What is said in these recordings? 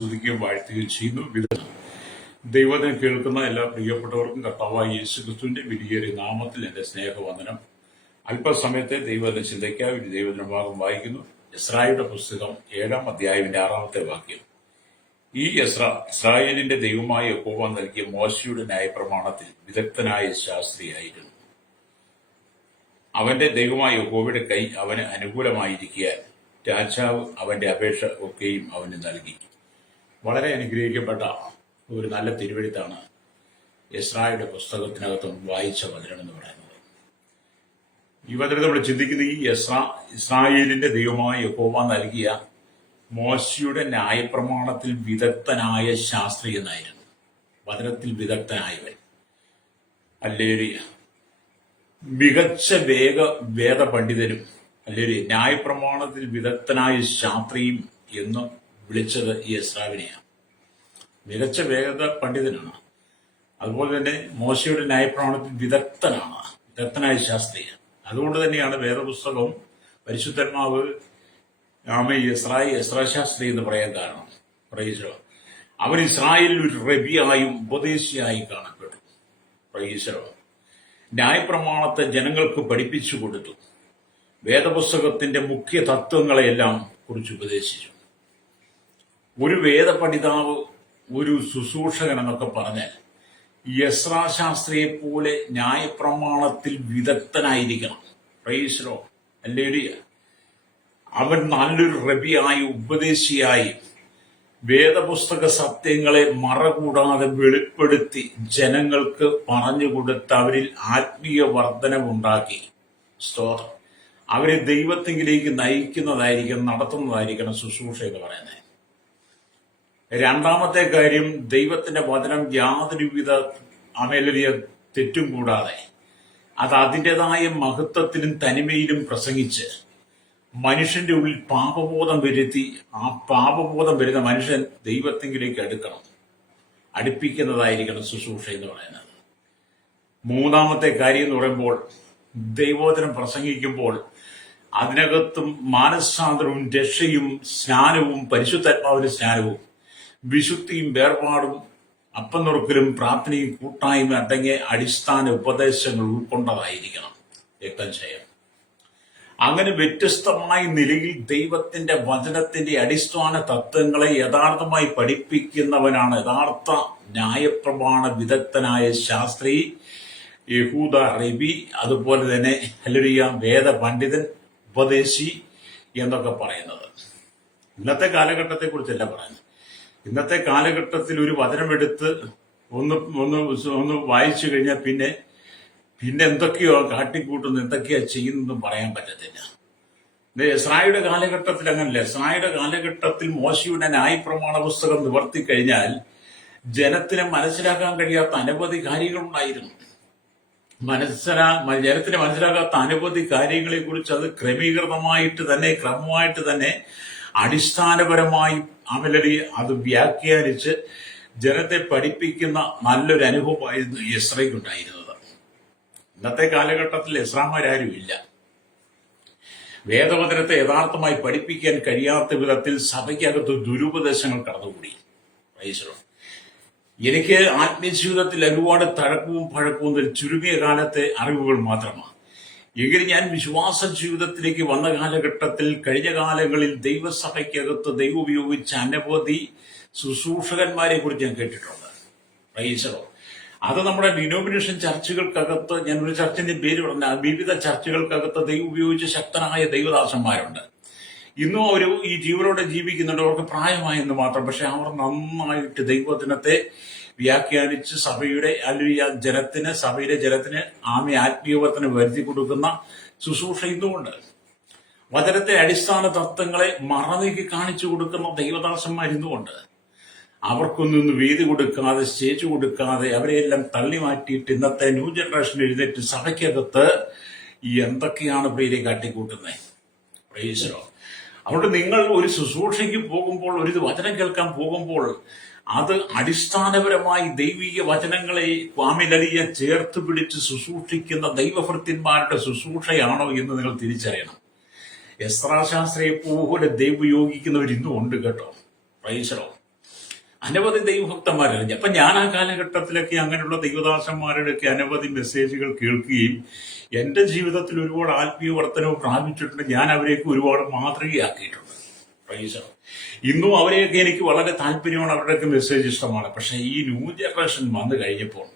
സ്തുതിക്കുകയും വാഴ്ത്തുകയും ചെയ്യുന്നു. ദൈവത്തിനെ കേൾക്കുന്ന എല്ലാ പ്രിയപ്പെട്ടവർക്കും കർത്താവായ യേശുക്രിസ്തുവിന്റെ വിലയേറിയ നാമത്തിൽ എന്റെ സ്നേഹവന്ദനം. അല്പസമയത്തെ ദൈവത്തിന്റെ ചിന്തയ്ക്കായി ഒരു ദൈവത്തിന്റെ ഭാഗം വായിക്കുന്നു. എസ്രായുടെ പുസ്തകം 7-ാം അധ്യായത്തിന്റെ 6-ാമത്തെ വാക്യം. ഈ ഇസ്രായേലിന്റെ ദൈവമായ യഹോവ നൽകിയ മോശയുടെ ന്യായപ്രമാണത്തിൽ വിദഗ്ധനായ ശാസ്ത്രിയായിരുന്നു. അവന്റെ ദൈവമായ യഹോവയുടെ കൈ അവന് അനുകൂലമായിരിക്കാൻ രാജാവ് അവന്റെ അപേക്ഷ ഒക്കെയും അവന് നൽകി. വളരെ അനുഗ്രഹിക്കപ്പെട്ട ഒരു നല്ല തിരുവെഴുത്താണ് എസ്രായുടെ പുസ്തകത്തിനകത്തും വായിച്ച വചനം എന്ന് പറയുന്നത്. ഈ വചനം നമ്മൾ ചിന്തിക്കുന്ന ഈ ഇസ്രായേലിന്റെ ദൈവമായ യഹോവ നൽകിയ മോശയുടെ ന്യായപ്രമാണത്തിൽ വിദഗ്ധനായ ശാസ്ത്രി എന്നായിരുന്നു. വചനത്തിൽ വിദഗ്ധനായവൻ, അല്ലേലൂയ, മികച്ച വേദ പണ്ഡിതനും, അല്ലേലൂയ, ന്യായപ്രമാണത്തിൽ വിദഗ്ധനായ ശാസ്ത്രിയും എന്ന് വിളിച്ചത് ഈ എസ്രാവിനെയാണ്. മികച്ച വേദ പണ്ഡിതനാണ്. അതുപോലെ തന്നെ മോശയുടെ ന്യായപ്രമാണത്തിൽ വിദഗ്ധനായ ശാസ്ത്രിയാണ്. അതുകൊണ്ട് തന്നെയാണ് വേദപുസ്തകം പരിശുദ്ധാത്മാവ് എസ്രാ ശാസ്ത്രി എന്ന് പറയാൻ കാരണം. പ്രൈസോ, അവൻ ഇസ്രായേലിൽ ഒരു റബിയായും ഉപദേശിയായും കാണപ്പെട്ടു. പ്രൈസോ, ന്യായപ്രമാണത്തെ ജനങ്ങൾക്ക് പഠിപ്പിച്ചു കൊടുത്തു. വേദപുസ്തകത്തിന്റെ മുഖ്യ തത്വങ്ങളെയെല്ലാം കുറിച്ച് ഉപദേശിച്ചു. ഒരു വേദപണ്ഡിതാവ്, ഒരു ശുശ്രൂഷകൻ എന്നൊക്കെ പറഞ്ഞാൽ എസ്രാ ശാസ്ത്രിയെ പോലെ ന്യായപ്രമാണത്തിൽ വിദഗ്ധനായിരിക്കണം. പ്രൈസോ, ഹല്ലേലൂയ. അവൻ നല്ലൊരു റബിയായി, ഉപദേശിയായി വേദപുസ്തക സത്യങ്ങളെ മറകൂടാതെ വെളിപ്പെടുത്തി ജനങ്ങൾക്ക് പറഞ്ഞുകൊടുത്ത് അവരിൽ ആത്മീയ വർധനവുണ്ടാക്കി സ്തോത്രം അവരെ ദൈവത്തെങ്കിലേക്ക് നയിക്കുന്നതായിരിക്കണം, നടത്തുന്നതായിരിക്കണം ശുശ്രൂഷ എന്ന് പറയുന്നത്. രണ്ടാമത്തെ കാര്യം, ദൈവത്തിന്റെ വചനം യാതൊരുവിധ തെറ്റും കൂടാതെ അത് അതിൻ്റെതായ മഹത്വത്തിലും തനിമയിലും പ്രസംഗിച്ച് മനുഷ്യന്റെ ഉള്ളിൽ പാപബോധം വരുത്തി ആ പാപബോധം വരുന്ന മനുഷ്യൻ ദൈവത്തെങ്കിലേക്ക് അടുപ്പിക്കുന്നതായിരിക്കണം ശുശ്രൂഷ എന്ന് പറയുന്നത്. മൂന്നാമത്തെ കാര്യം എന്ന് പറയുമ്പോൾ, ദൈവവചനം പ്രസംഗിക്കുമ്പോൾ അതിനകത്തും മാനസാന്തരവും രക്ഷയും സ്നാനവും പരിശുദ്ധാത്മാവിന്റെ സ്നാനവും വിശുദ്ധിയും വേർപാടും അപ്പം നുറുക്കലും പ്രാർത്ഥനയും കൂട്ടായ്മ അടങ്ങിയ അടിസ്ഥാന ഉപദേശങ്ങൾ ഉൾക്കൊണ്ടതായിരിക്കണം രക്തജയം. അങ്ങനെ വ്യത്യസ്തമായ നിലയിൽ ദൈവത്തിന്റെ വചനത്തിന്റെ അടിസ്ഥാന തത്വങ്ങളെ യഥാർത്ഥമായി പഠിപ്പിക്കുന്നവനാണ് യഥാർത്ഥ ന്യായപ്രമാണ വിദഗ്ധനായ ശാസ്ത്രി, യഹൂദ റബി, അതുപോലെ തന്നെ ഹല്ലേലൂയ വേദ പണ്ഡിതൻ, ഉപദേശി എന്നൊക്കെ പറയുന്നത്. ഇന്നത്തെ കാലഘട്ടത്തെ കുറിച്ചല്ല പറയുന്നത്. ഇന്നത്തെ കാലഘട്ടത്തിൽ ഒരു വചനമെടുത്ത് ഒന്ന് വായിച്ചു കഴിഞ്ഞാൽ പിന്നെ എന്തൊക്കെയോ കാട്ടിക്കൂട്ടുന്നു, എന്തൊക്കെയാ ചെയ്യുന്നതെന്നും പറയാൻ പറ്റത്തില്ല. ഇസ്രായേലിന്റെ കാലഘട്ടത്തിൽ അങ്ങനല്ല. ഇസ്രായേലിന്റെ കാലഘട്ടത്തിൽ മോശയുടെ ന്യായപ്രമാണ പുസ്തകം നിവർത്തി കഴിഞ്ഞാൽ ജനത്തിന് മനസ്സിലാക്കാൻ കഴിയാത്ത അനവധി കാര്യങ്ങളുണ്ടായിരുന്നു. ജനത്തിന് മനസ്സിലാക്കാത്ത അനവധി കാര്യങ്ങളെ കുറിച്ച് അത് ക്രമമായിട്ട് തന്നെ അടിസ്ഥാനപരമായി അത് വ്യാഖ്യാനിച്ച് ജനത്തെ പഠിപ്പിക്കുന്ന നല്ലൊരു അനുഭവമായിരുന്നു എസ്രയ്ക്കുണ്ടായിരുന്നത്. ഇന്നത്തെ കാലഘട്ടത്തിൽ എസ്രാമാരും ഇല്ല. വേദവചനത്തെ യഥാർത്ഥമായി പഠിപ്പിക്കാൻ കഴിയാത്ത വിധത്തിൽ സഭയ്ക്കകത്ത് ദുരുപദേശങ്ങൾ കടന്നുകൂടി. എനിക്ക് ആത്മീയജീവിതത്തിൽ ഒരുപാട് തഴക്കവും പഴക്കവും ചുരുങ്ങിയ കാലത്തെ അറിവുകൾ മാത്രമാണ്. എങ്കിലും ഞാൻ വിശ്വാസ ജീവിതത്തിലേക്ക് വന്ന കാലഘട്ടത്തിൽ, കഴിഞ്ഞ കാലങ്ങളിൽ ദൈവസഭയ്ക്കകത്ത് ദൈവം ഉപയോഗിച്ച അനവധി ശുശ്രൂഷകന്മാരെ കുറിച്ച് ഞാൻ കേട്ടിട്ടുണ്ട്. പ്രൈസറോ, അത് നമ്മുടെ ഡിനോമിനേഷൻ ചർച്ചുകൾക്കകത്ത്, ഞാൻ ഒരു ചർച്ചിന്റെ പേര് പറഞ്ഞ വിവിധ ചർച്ചുകൾക്കകത്ത് ദൈവം ഉപയോഗിച്ച ശക്തനായ ദൈവദാസന്മാരുണ്ട്. ഇന്നും അവർ ഈ ജീവനോടെ ജീവിക്കുന്നുണ്ട്. അവർക്ക് പ്രായമായെന്ന് മാത്രം. പക്ഷെ അവർ നന്നായിട്ട് ദൈവവചനത്തെ വ്യാഖ്യാനിച്ച് സഭയുടെ സഭയിലെ ജനത്തിന് ആത്മീയവത്തിന് വരുത്തി കൊടുക്കുന്ന ശുശ്രൂഷ ഇന്നുമുണ്ട്. വചനത്തെ അടിസ്ഥാന തത്വങ്ങളെ മറനീക്കി കാണിച്ചു കൊടുക്കുന്ന ദൈവദാസന്മാർ ഇന്നുമുണ്ട്. അവർക്കൊന്നും വേദി കൊടുക്കാതെ, സ്റ്റേജ് കൊടുക്കാതെ അവരെയെല്ലാം തള്ളി മാറ്റിയിട്ട് ഇന്നത്തെ ന്യൂ ജനറേഷൻ എഴുന്നേറ്റ് സഭയ്ക്കകത്ത് എന്തൊക്കെയാണ് പ്രിയരെ കാട്ടിക്കൂട്ടുന്നത്. പ്രൈസലോ. അതുകൊണ്ട് നിങ്ങൾ ഒരു ശുശ്രൂഷയ്ക്ക് പോകുമ്പോൾ, ഒരു വചനം കേൾക്കാൻ പോകുമ്പോൾ, അത് അടിസ്ഥാനപരമായി ദൈവിക വചനങ്ങളെ ക്വാമിലലിയെ ചേർത്ത് പിടിച്ച് ശുശ്രൂഷിക്കുന്ന ദൈവഭൃത്യന്മാരുടെ ശുശ്രൂഷയാണോ എന്ന് നിങ്ങൾ തിരിച്ചറിയണം. എസ്രാ ശാസ്ത്രിയെ പോലെ ദൈവം ഉപയോഗിക്കുന്നവർ ഇന്നും ഉണ്ട് കേട്ടോ. പ്രൈസലോ. അനവധി ദൈവഭക്തന്മാരറിഞ്ഞു. അപ്പൊ ഞാൻ ആ കാലഘട്ടത്തിലൊക്കെ അങ്ങനെയുള്ള ദൈവദാസന്മാരുടെയൊക്കെ അനവധി മെസ്സേജുകൾ കേൾക്കുകയും എന്റെ ജീവിതത്തിൽ ഒരുപാട് ആത്മീയ വർധനവ് പ്രാപിച്ചിട്ടുണ്ട്. ഞാൻ അവരെയൊക്കെ ഒരുപാട് മാതൃകയാക്കിയിട്ടുണ്ട്. Praise the Lord. ഇന്നും അവരെയൊക്കെ എനിക്ക് വളരെ താല്പര്യമാണ്, അവരുടെയൊക്കെ മെസ്സേജ് ഇഷ്ടമാണ്. പക്ഷെ ഈ ന്യൂ ജനറേഷൻ വന്നു കഴിഞ്ഞപ്പോൾ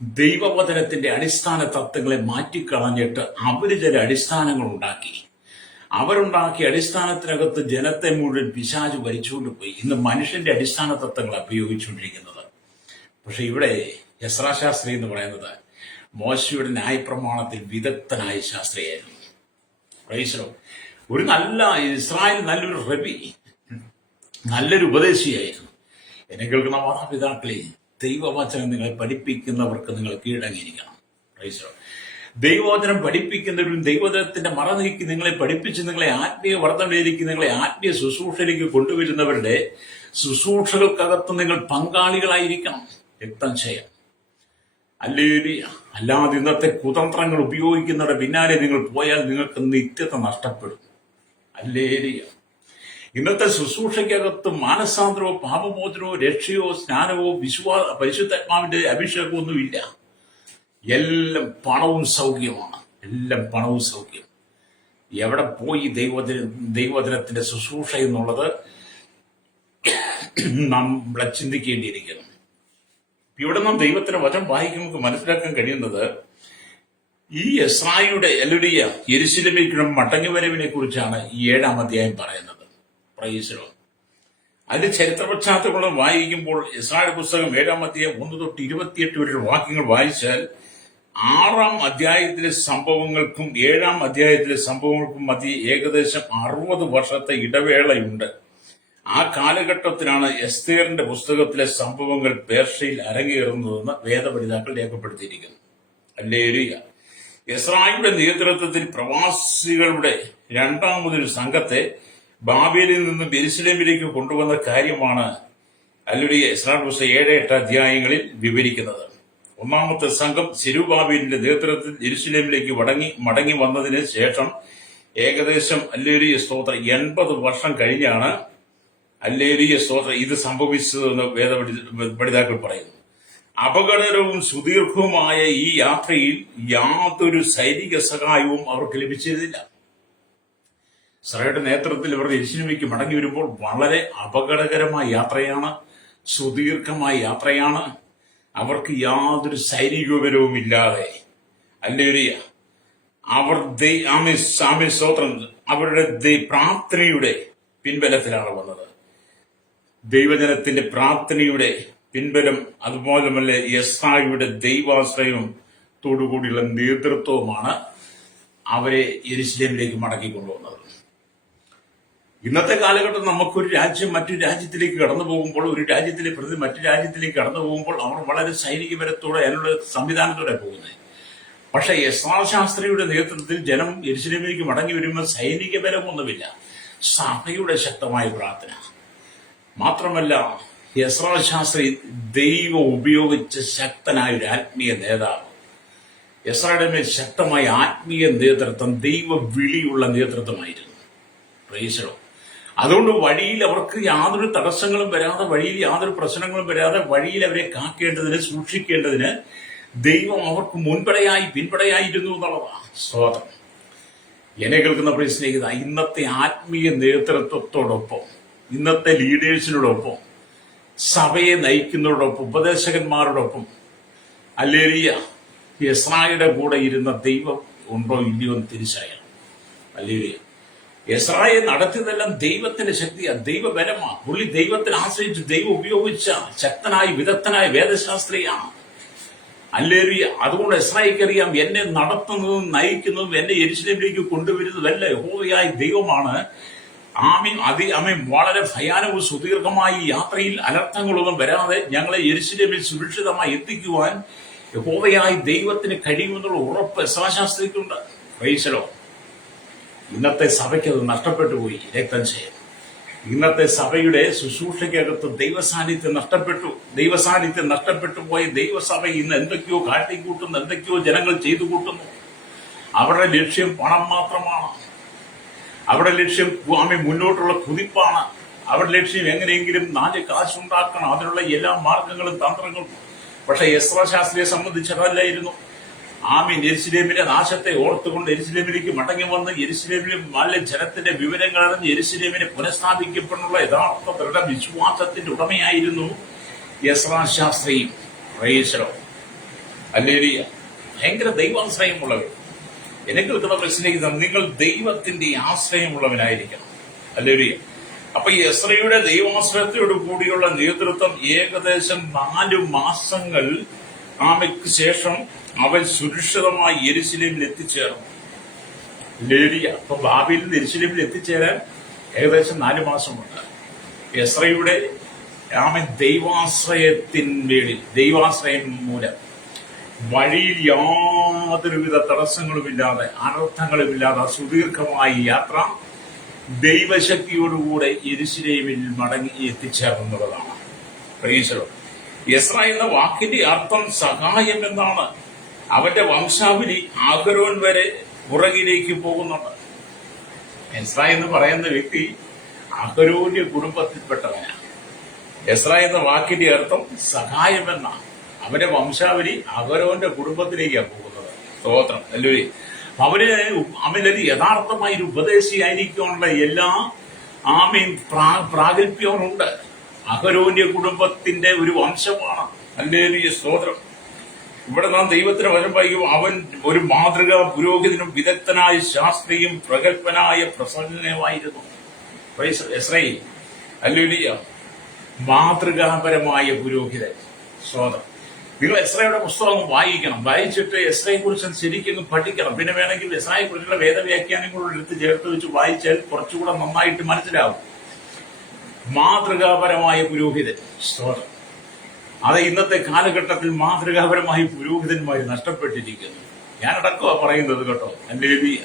ദൈവവചനത്തിന്റെ അടിസ്ഥാന തത്വങ്ങളെ മാറ്റിക്കളഞ്ഞിട്ട് അവര് ചില അടിസ്ഥാനങ്ങൾ ഉണ്ടാക്കി. അവരുണ്ടാക്കിയ അടിസ്ഥാനത്തിനകത്ത് ജനത്തെ മുഴുവൻ പിശാച് ഭരിച്ചുകൊണ്ട് പോയി. ഇന്ന് മനുഷ്യന്റെ അടിസ്ഥാന തത്വങ്ങൾ ഉപയോഗിച്ചുകൊണ്ടിരിക്കുന്നത്. പക്ഷെ ഇവിടെ എസ്രാ ശാസ്ത്രി എന്ന് പറയുന്നത് മോശയുടെ ന്യായപ്രമാണത്തിൽ വിദഗ്ധനായ ശാസ്ത്രിയായിരുന്നു. Praise the Lord. ഒരു നല്ല ഇസ്രായേൽ നല്ലൊരു റബി, നല്ലൊരു ഉപദേശിയായിരുന്നു. എന്നെ കേൾക്കുന്ന മാതാപിതാക്കളെ, ദൈവവചനം നിങ്ങളെ പഠിപ്പിക്കുന്നവർക്ക് നിങ്ങൾ കീഴടങ്ങിയിരിക്കണം. Praise the Lord. ദൈവവചനം പഠിപ്പിക്കുന്നവരും ദൈവവചനത്തിന്റെ മറ നീക്കി നിങ്ങളെ പഠിപ്പിച്ച് നിങ്ങളെ ആത്മീയ വർധനയിലേക്ക്, നിങ്ങളെ ആത്മീയ ശുശ്രൂഷയിലേക്ക് കൊണ്ടുവരുന്നവരുടെ ശുശ്രൂഷകൾക്കകത്ത് നിങ്ങൾ പങ്കാളികളായിരിക്കണം. രക്തം ചെയ്യാം. ഹല്ലേലൂയ. അല്ലാതെ ഇന്നത്തെ കുതന്ത്രങ്ങൾ ഉപയോഗിക്കുന്നവരുടെ പിന്നാലെ നിങ്ങൾ പോയാൽ നിങ്ങൾക്ക് നിത്യത നഷ്ടപ്പെടും. ഹല്ലേലൂയ. ഇന്നത്തെ ശുശ്രൂഷയ്ക്കകത്ത് മാനസാന്തരമോ പാപമോചനമോ രക്ഷയോ സ്നാനമോ പരിശുദ്ധാത്മാവിന്റെ അഭിഷേകമോ ഒന്നുമില്ല. എല്ലാം പണവും സൗഖ്യമാണ്. എല്ലാം പണവും സൗഖ്യം. എവിടെ പോയി ദൈവവചനത്തിന്റെ ശുശ്രൂഷ എന്നുള്ളത് നമ്മൾ ചിന്തിക്കേണ്ടിയിരിക്കുന്നു. ഇവിടെ നാം ദൈവത്തിന്റെ വചനം വായിക്കുമ്പോൾ നമുക്ക് മനസ്സിലാക്കാൻ കഴിയുന്നത് ഈ യെസായിയുടെ യെരൂശലേമിലേക്കുള്ള മടങ്ങിവരവിനെ കുറിച്ചാണ് ഈ 7-ാം അധ്യായം പറയുന്നത്. Price the Lord. അതിന്റെ ചരിത്ര പശ്ചാത്തലം വായിക്കുമ്പോൾ യെസായയുടെ പുസ്തകം 7-ാം അധ്യായം 1 തൊട്ട് 28 വരെ വാക്യങ്ങൾ വായിച്ചാൽ 6-ാം അധ്യായത്തിലെ സംഭവങ്ങൾക്കും 7-ാം അധ്യായത്തിലെ സംഭവങ്ങൾക്കും മധ്യേ ഏകദേശം 60 വർഷത്തെ ഇടവേളയുണ്ട്. ആ കാലഘട്ടത്തിലാണ് എസ്തേറിന്റെ പുസ്തകത്തിലെ സംഭവങ്ങൾ പേർഷ്യയിൽ അരങ്ങേറുന്നതെന്ന് വേദപണ്ഡിതാക്കൾ രേഖപ്പെടുത്തിയിരിക്കുന്നു. ഹല്ലേലൂയ. യെസ്രായുടെ നേതൃത്വത്തിൽ പ്രവാസികളുടെ രണ്ടാമതൊരു സംഘത്തെ ബാബേലിൽ നിന്നും യെരൂശലേമിലേക്ക് കൊണ്ടുവന്ന കാര്യമാണ് ഹല്ലേലൂയ യെസ്രായുടെ പുസ്തകം 7-8 അധ്യായങ്ങളിൽ വിവരിക്കുന്നത്. ഒന്നാമത്തെ സംഘം സെരുബ്ബാബേലിന്റെ നേതൃത്വത്തിൽ യെരൂശലേമിലേക്ക് മടങ്ങി വന്നതിന് ശേഷം ഏകദേശം ഹല്ലേലൂയ സ്തോത്രം 80 വർഷം കഴിഞ്ഞാണ് ഹല്ലേലൂയ സ്തോത്രം ഇത് സംഭവിച്ചതെന്ന് വേദപണ്ഡിതാക്കൾ പറയുന്നു. അപകടകരവും സുദീർഘവുമായ ഈ യാത്രയിൽ യാതൊരു സൈനിക സഹായവും അവർക്ക് ലഭിച്ചിരുന്നില്ല. ഇസ്രായേലിന്റെ നേതൃത്വത്തിൽ ഇവർ യെരൂശലേമിലേക്ക് മടങ്ങി വരുമ്പോൾ വളരെ അപകടകരമായ യാത്രയാണ്, സുദീർഘമായ യാത്രയാണ്. അവർക്ക് യാതൊരു സൈനിക വിവരവും ഇല്ലാതെ ഹല്ലേലൂയ അവർ സ്തോത്രം അവരുടെ പ്രാർത്ഥനയുടെ പിൻബലത്തിലാണ് വന്നത്. ദൈവജനത്തിന്റെ പ്രാർത്ഥനയുടെ പിൻബലം, അതുപോലെമല്ല യെസായിയുടെ ദൈവാശ്രയവും തോടുകൂടിയുള്ള നേതൃത്വവുമാണ് അവരെ യെരൂശലേമിലേക്ക് മടക്കിക്കൊണ്ടുവന്നത്. ഇന്നത്തെ കാലഘട്ടം നമുക്കൊരു രാജ്യം മറ്റൊരു രാജ്യത്തിലേക്ക് കടന്നു പോകുമ്പോൾ, ഒരു രാജ്യത്തിലെ പ്രതി മറ്റു രാജ്യത്തിലേക്ക് കടന്നു പോകുമ്പോൾ അവർ വളരെ സൈനികപരത്തോടെ അതിനുള്ള സംവിധാനത്തോടെ പോകുന്നത്. പക്ഷെ യെസ്രാ ശാസ്ത്രിയുടെ നേതൃത്വത്തിൽ ജനം യെരൂശലേമിലേക്ക് മടങ്ങി വരുമ്പോൾ സൈനികപരമൊന്നുമില്ല, സഭയുടെ ശക്തമായ പ്രാർത്ഥന. മാത്രമല്ല യെസ്രാ ശാസ്ത്രി ദൈവം ഉപയോഗിച്ച ശക്തനായ ഒരു ആത്മീയ നേതാവ്. യെസ്രായുടെ മേൽ ശക്തമായ ആത്മീയ നേതൃത്വം, ദൈവ വിളിയുള്ള നേതൃത്വമായിരുന്നു. Praise the lord. അതുകൊണ്ട് വഴിയിൽ അവർക്ക് യാതൊരു തടസ്സങ്ങളും വരാതെ, വഴിയിൽ യാതൊരു പ്രശ്നങ്ങളും വരാതെ, വഴിയിൽ അവരെ കാക്കേണ്ടതിന്, സൂക്ഷിക്കേണ്ടതിന് ദൈവം അവർക്ക് മുൻപടയായി പിൻപടയായിരുന്നു എന്നുള്ളതാണ്. സ്തോത്രം. എന്നെ കേൾക്കുന്ന പ്രിയ സ്നേഹിത, ഇന്നത്തെ ആത്മീയ നേതൃത്വത്തോടൊപ്പം, ഇന്നത്തെ ലീഡേഴ്സിനോടൊപ്പം, സഭയെ നയിക്കുന്നതോടൊപ്പം, ഉപദേശകന്മാരോടൊപ്പം ഹല്ലേലൂയ യെസ്രായുടെ കൂടെ ഇരുന്ന ദൈവം ഉണ്ടോ ഇല്ലയോ എന്ന് തിരിച്ചറിയണം. ഹല്ലേലൂയ. യെസ്രായെ നടത്തിയതെല്ലാം ദൈവത്തിന്റെ ശക്തിയാണ്, ദൈവബലമാണ്. പുള്ളി ദൈവത്തിൽ ആശ്രയിച്ച് ദൈവം ഉപയോഗിച്ച ശക്തനായ വിദഗ്ധനായ വേദശാസ്ത്രിയാണ്. ഹല്ലേലൂയ. അതുകൊണ്ട് യെസ്രായിക്കറിയാം, എന്നെ നടത്തുന്നതും നയിക്കുന്നതും എന്നെ യെരൂശലേമിലേക്ക് കൊണ്ടുവരുന്നതല്ല യഹോവയായ ദൈവമാണ്. വളരെ ഭയാനവും സുദീർഘമായ യാത്രയിൽ അനർത്ഥങ്ങളൊന്നും വരാതെ ഞങ്ങളെ യെരൂശലേമിൽ സുരക്ഷിതമായി എത്തിക്കുവാൻ യഹോവയായ ദൈവത്തിന് കഴിയുമെന്നുള്ള ഉറപ്പ് യെസ്രാ ശാസ്ത്രിക്കുണ്ട്. Praise the lord. ഇന്നത്തെ സഭയ്ക്ക് അത് നഷ്ടപ്പെട്ടു പോയി. രക്തം ചെയ്യും. ഇന്നത്തെ സഭയുടെ ശുശ്രൂഷയ്ക്കകത്ത് ദൈവസാന്നിധ്യം നഷ്ടപ്പെട്ടു പോയ ദൈവസഭ ഇന്ന് എന്തൊക്കെയോ കാട്ടിക്കൂട്ടുന്നു, എന്തൊക്കെയോ ജനങ്ങൾ ചെയ്തു കൂട്ടുന്നു. അവരുടെ ലക്ഷ്യം പണം മാത്രമാണ്. അവരുടെ ലക്ഷ്യം മുന്നോട്ടുള്ള കുതിപ്പാണ്. അവരുടെ ലക്ഷ്യം എങ്ങനെയെങ്കിലും 4 കാശുണ്ടാക്കണം, അതിനുള്ള എല്ലാ മാർഗങ്ങളും തന്ത്രങ്ങളും. പക്ഷെ എസ്രാ ശാസ്ത്രിയെ സംബന്ധിച്ച് അതല്ലായിരുന്നു. ആമീൻ. യെരുശലേമിന്റെ നാശത്തെ ഓർത്തുകൊണ്ട് യെരുശലേമിലേക്ക് മടങ്ങി വന്ന് യെരുശലേമിലെ നല്ല ജനത്തിന്റെ വിവരങ്ങൾ അറിഞ്ഞ് യെരുശലേമിനെ പുനഃസ്ഥാപിക്കപ്പെടാനുള്ള യഥാർത്ഥ ദൃഢവിശ്വാസത്തിന്റെ ഉടമയായിരുന്നു എസ്രാ ശാസ്ത്രിയും. Praise hallelujah. ഭയങ്കര ദൈവാശ്രയമുള്ളവർ. എനിക്ക് കിട്ടുന്ന പ്രശ്നം, നിങ്ങൾ ദൈവത്തിന്റെ ആശ്രയമുള്ളവനായിരിക്കണം. ഹല്ലേലൂയ. അപ്പൊ ഈ എസ്രയുടെ ദൈവാശ്രയത്തോടു കൂടിയുള്ള നേതൃത്വം ഏകദേശം 4 മാസങ്ങൾ ആമയ്ക്ക് ശേഷം അവൻ സുരക്ഷിതമായി യെരുശലേമിൽ എത്തിച്ചേർന്നു. ഹല്ലേലൂയ. അപ്പൊ ബാബേലിൽ നിന്ന് യെരുശലേമിൽ എത്തിച്ചേരാൻ ഏകദേശം 4 മാസമുണ്ട്. എസ്രയുടെ ആമൻ ദൈവാശ്രയം മൂലം വഴിയിൽ യാതൊരുവിധ തടസ്സങ്ങളുമില്ലാതെ അനർത്ഥങ്ങളുമില്ലാതെ സുദീർഘമായ യാത്ര ദൈവശക്തിയോടുകൂടെ യെരുശലേമിൽ മടങ്ങി എത്തിച്ചേർന്നുള്ളതാണ്. Praise the lord. എസ്ര എന്ന വാക്കിന്റെ അർത്ഥം സഹായം എന്നാണ്. അവന്റെ വംശാവലി അഹരോൻ വരെ പുറകിലേക്ക് പോകുന്നുണ്ട്. എസ്ര എന്ന് പറയുന്ന വ്യക്തി അഹരോന്റെ കുടുംബത്തിൽപ്പെട്ടവനാണ്. എസ്ര എന്ന വാക്കിന്റെ അർത്ഥം സഹായം എന്നാണ്. അവന്റെ വംശാവലി അഹരോന്റെ കുടുംബത്തിലേക്കാണ് പോകുന്നത്. സ്തോത്രം. അല്ലേ? അവനൊരു യഥാർത്ഥമായ ഒരു ഉപദേശിയായിരിക്കാനുള്ള എല്ലാ പ്രാഗൽഭ്യമുണ്ട്. അഹരോന്റെ കുടുംബത്തിന്റെ ഒരു വംശമാണ്. ഹല്ലേലൂയ. സ്തോത്രം. ഇവിടെ നാം ദൈവത്തിന് വചനം വായിക്കുമ്പോൾ അവൻ ഒരു മാതൃകാ പുരോഹിതനും വിദഗ്ധനായ ശാസ്ത്രിയും പ്രഗത്ഭനായ പ്രസംഗനുമായിരുന്നു. എസ്രയേൽ. ഹല്ലേലൂയ. മാതൃകാപരമായ പുരോഹിതൻ. സ്തോത്രം. നിങ്ങൾ എസ്രയുടെ പുസ്തകം വായിക്കണം. വായിച്ചിട്ട് എസ്രയെ കുറിച്ച് ശരിക്കും പഠിക്കണം. പിന്നെ വേണമെങ്കിൽ എസ്രയെ കുറിച്ചുള്ള വേദവ്യാഖ്യാനങ്ങളോട് എടുത്ത് ചേർത്ത് വെച്ച് വായിച്ചാൽ കുറച്ചുകൂടെ നന്നായിട്ട് മനസ്സിലാവും. മാതൃകാപരമായ പുരോഹിതൻ. സ്തോത്രം. അത് ഇന്നത്തെ കാലഘട്ടത്തിൽ മാതൃകാപരമായ പുരോഹിതന്മാർ നഷ്ടപ്പെട്ടിരിക്കുന്നു. ഞാനടക്കമാണ് പറയുന്നത് കേട്ടോ. ഹല്ലേലൂയ.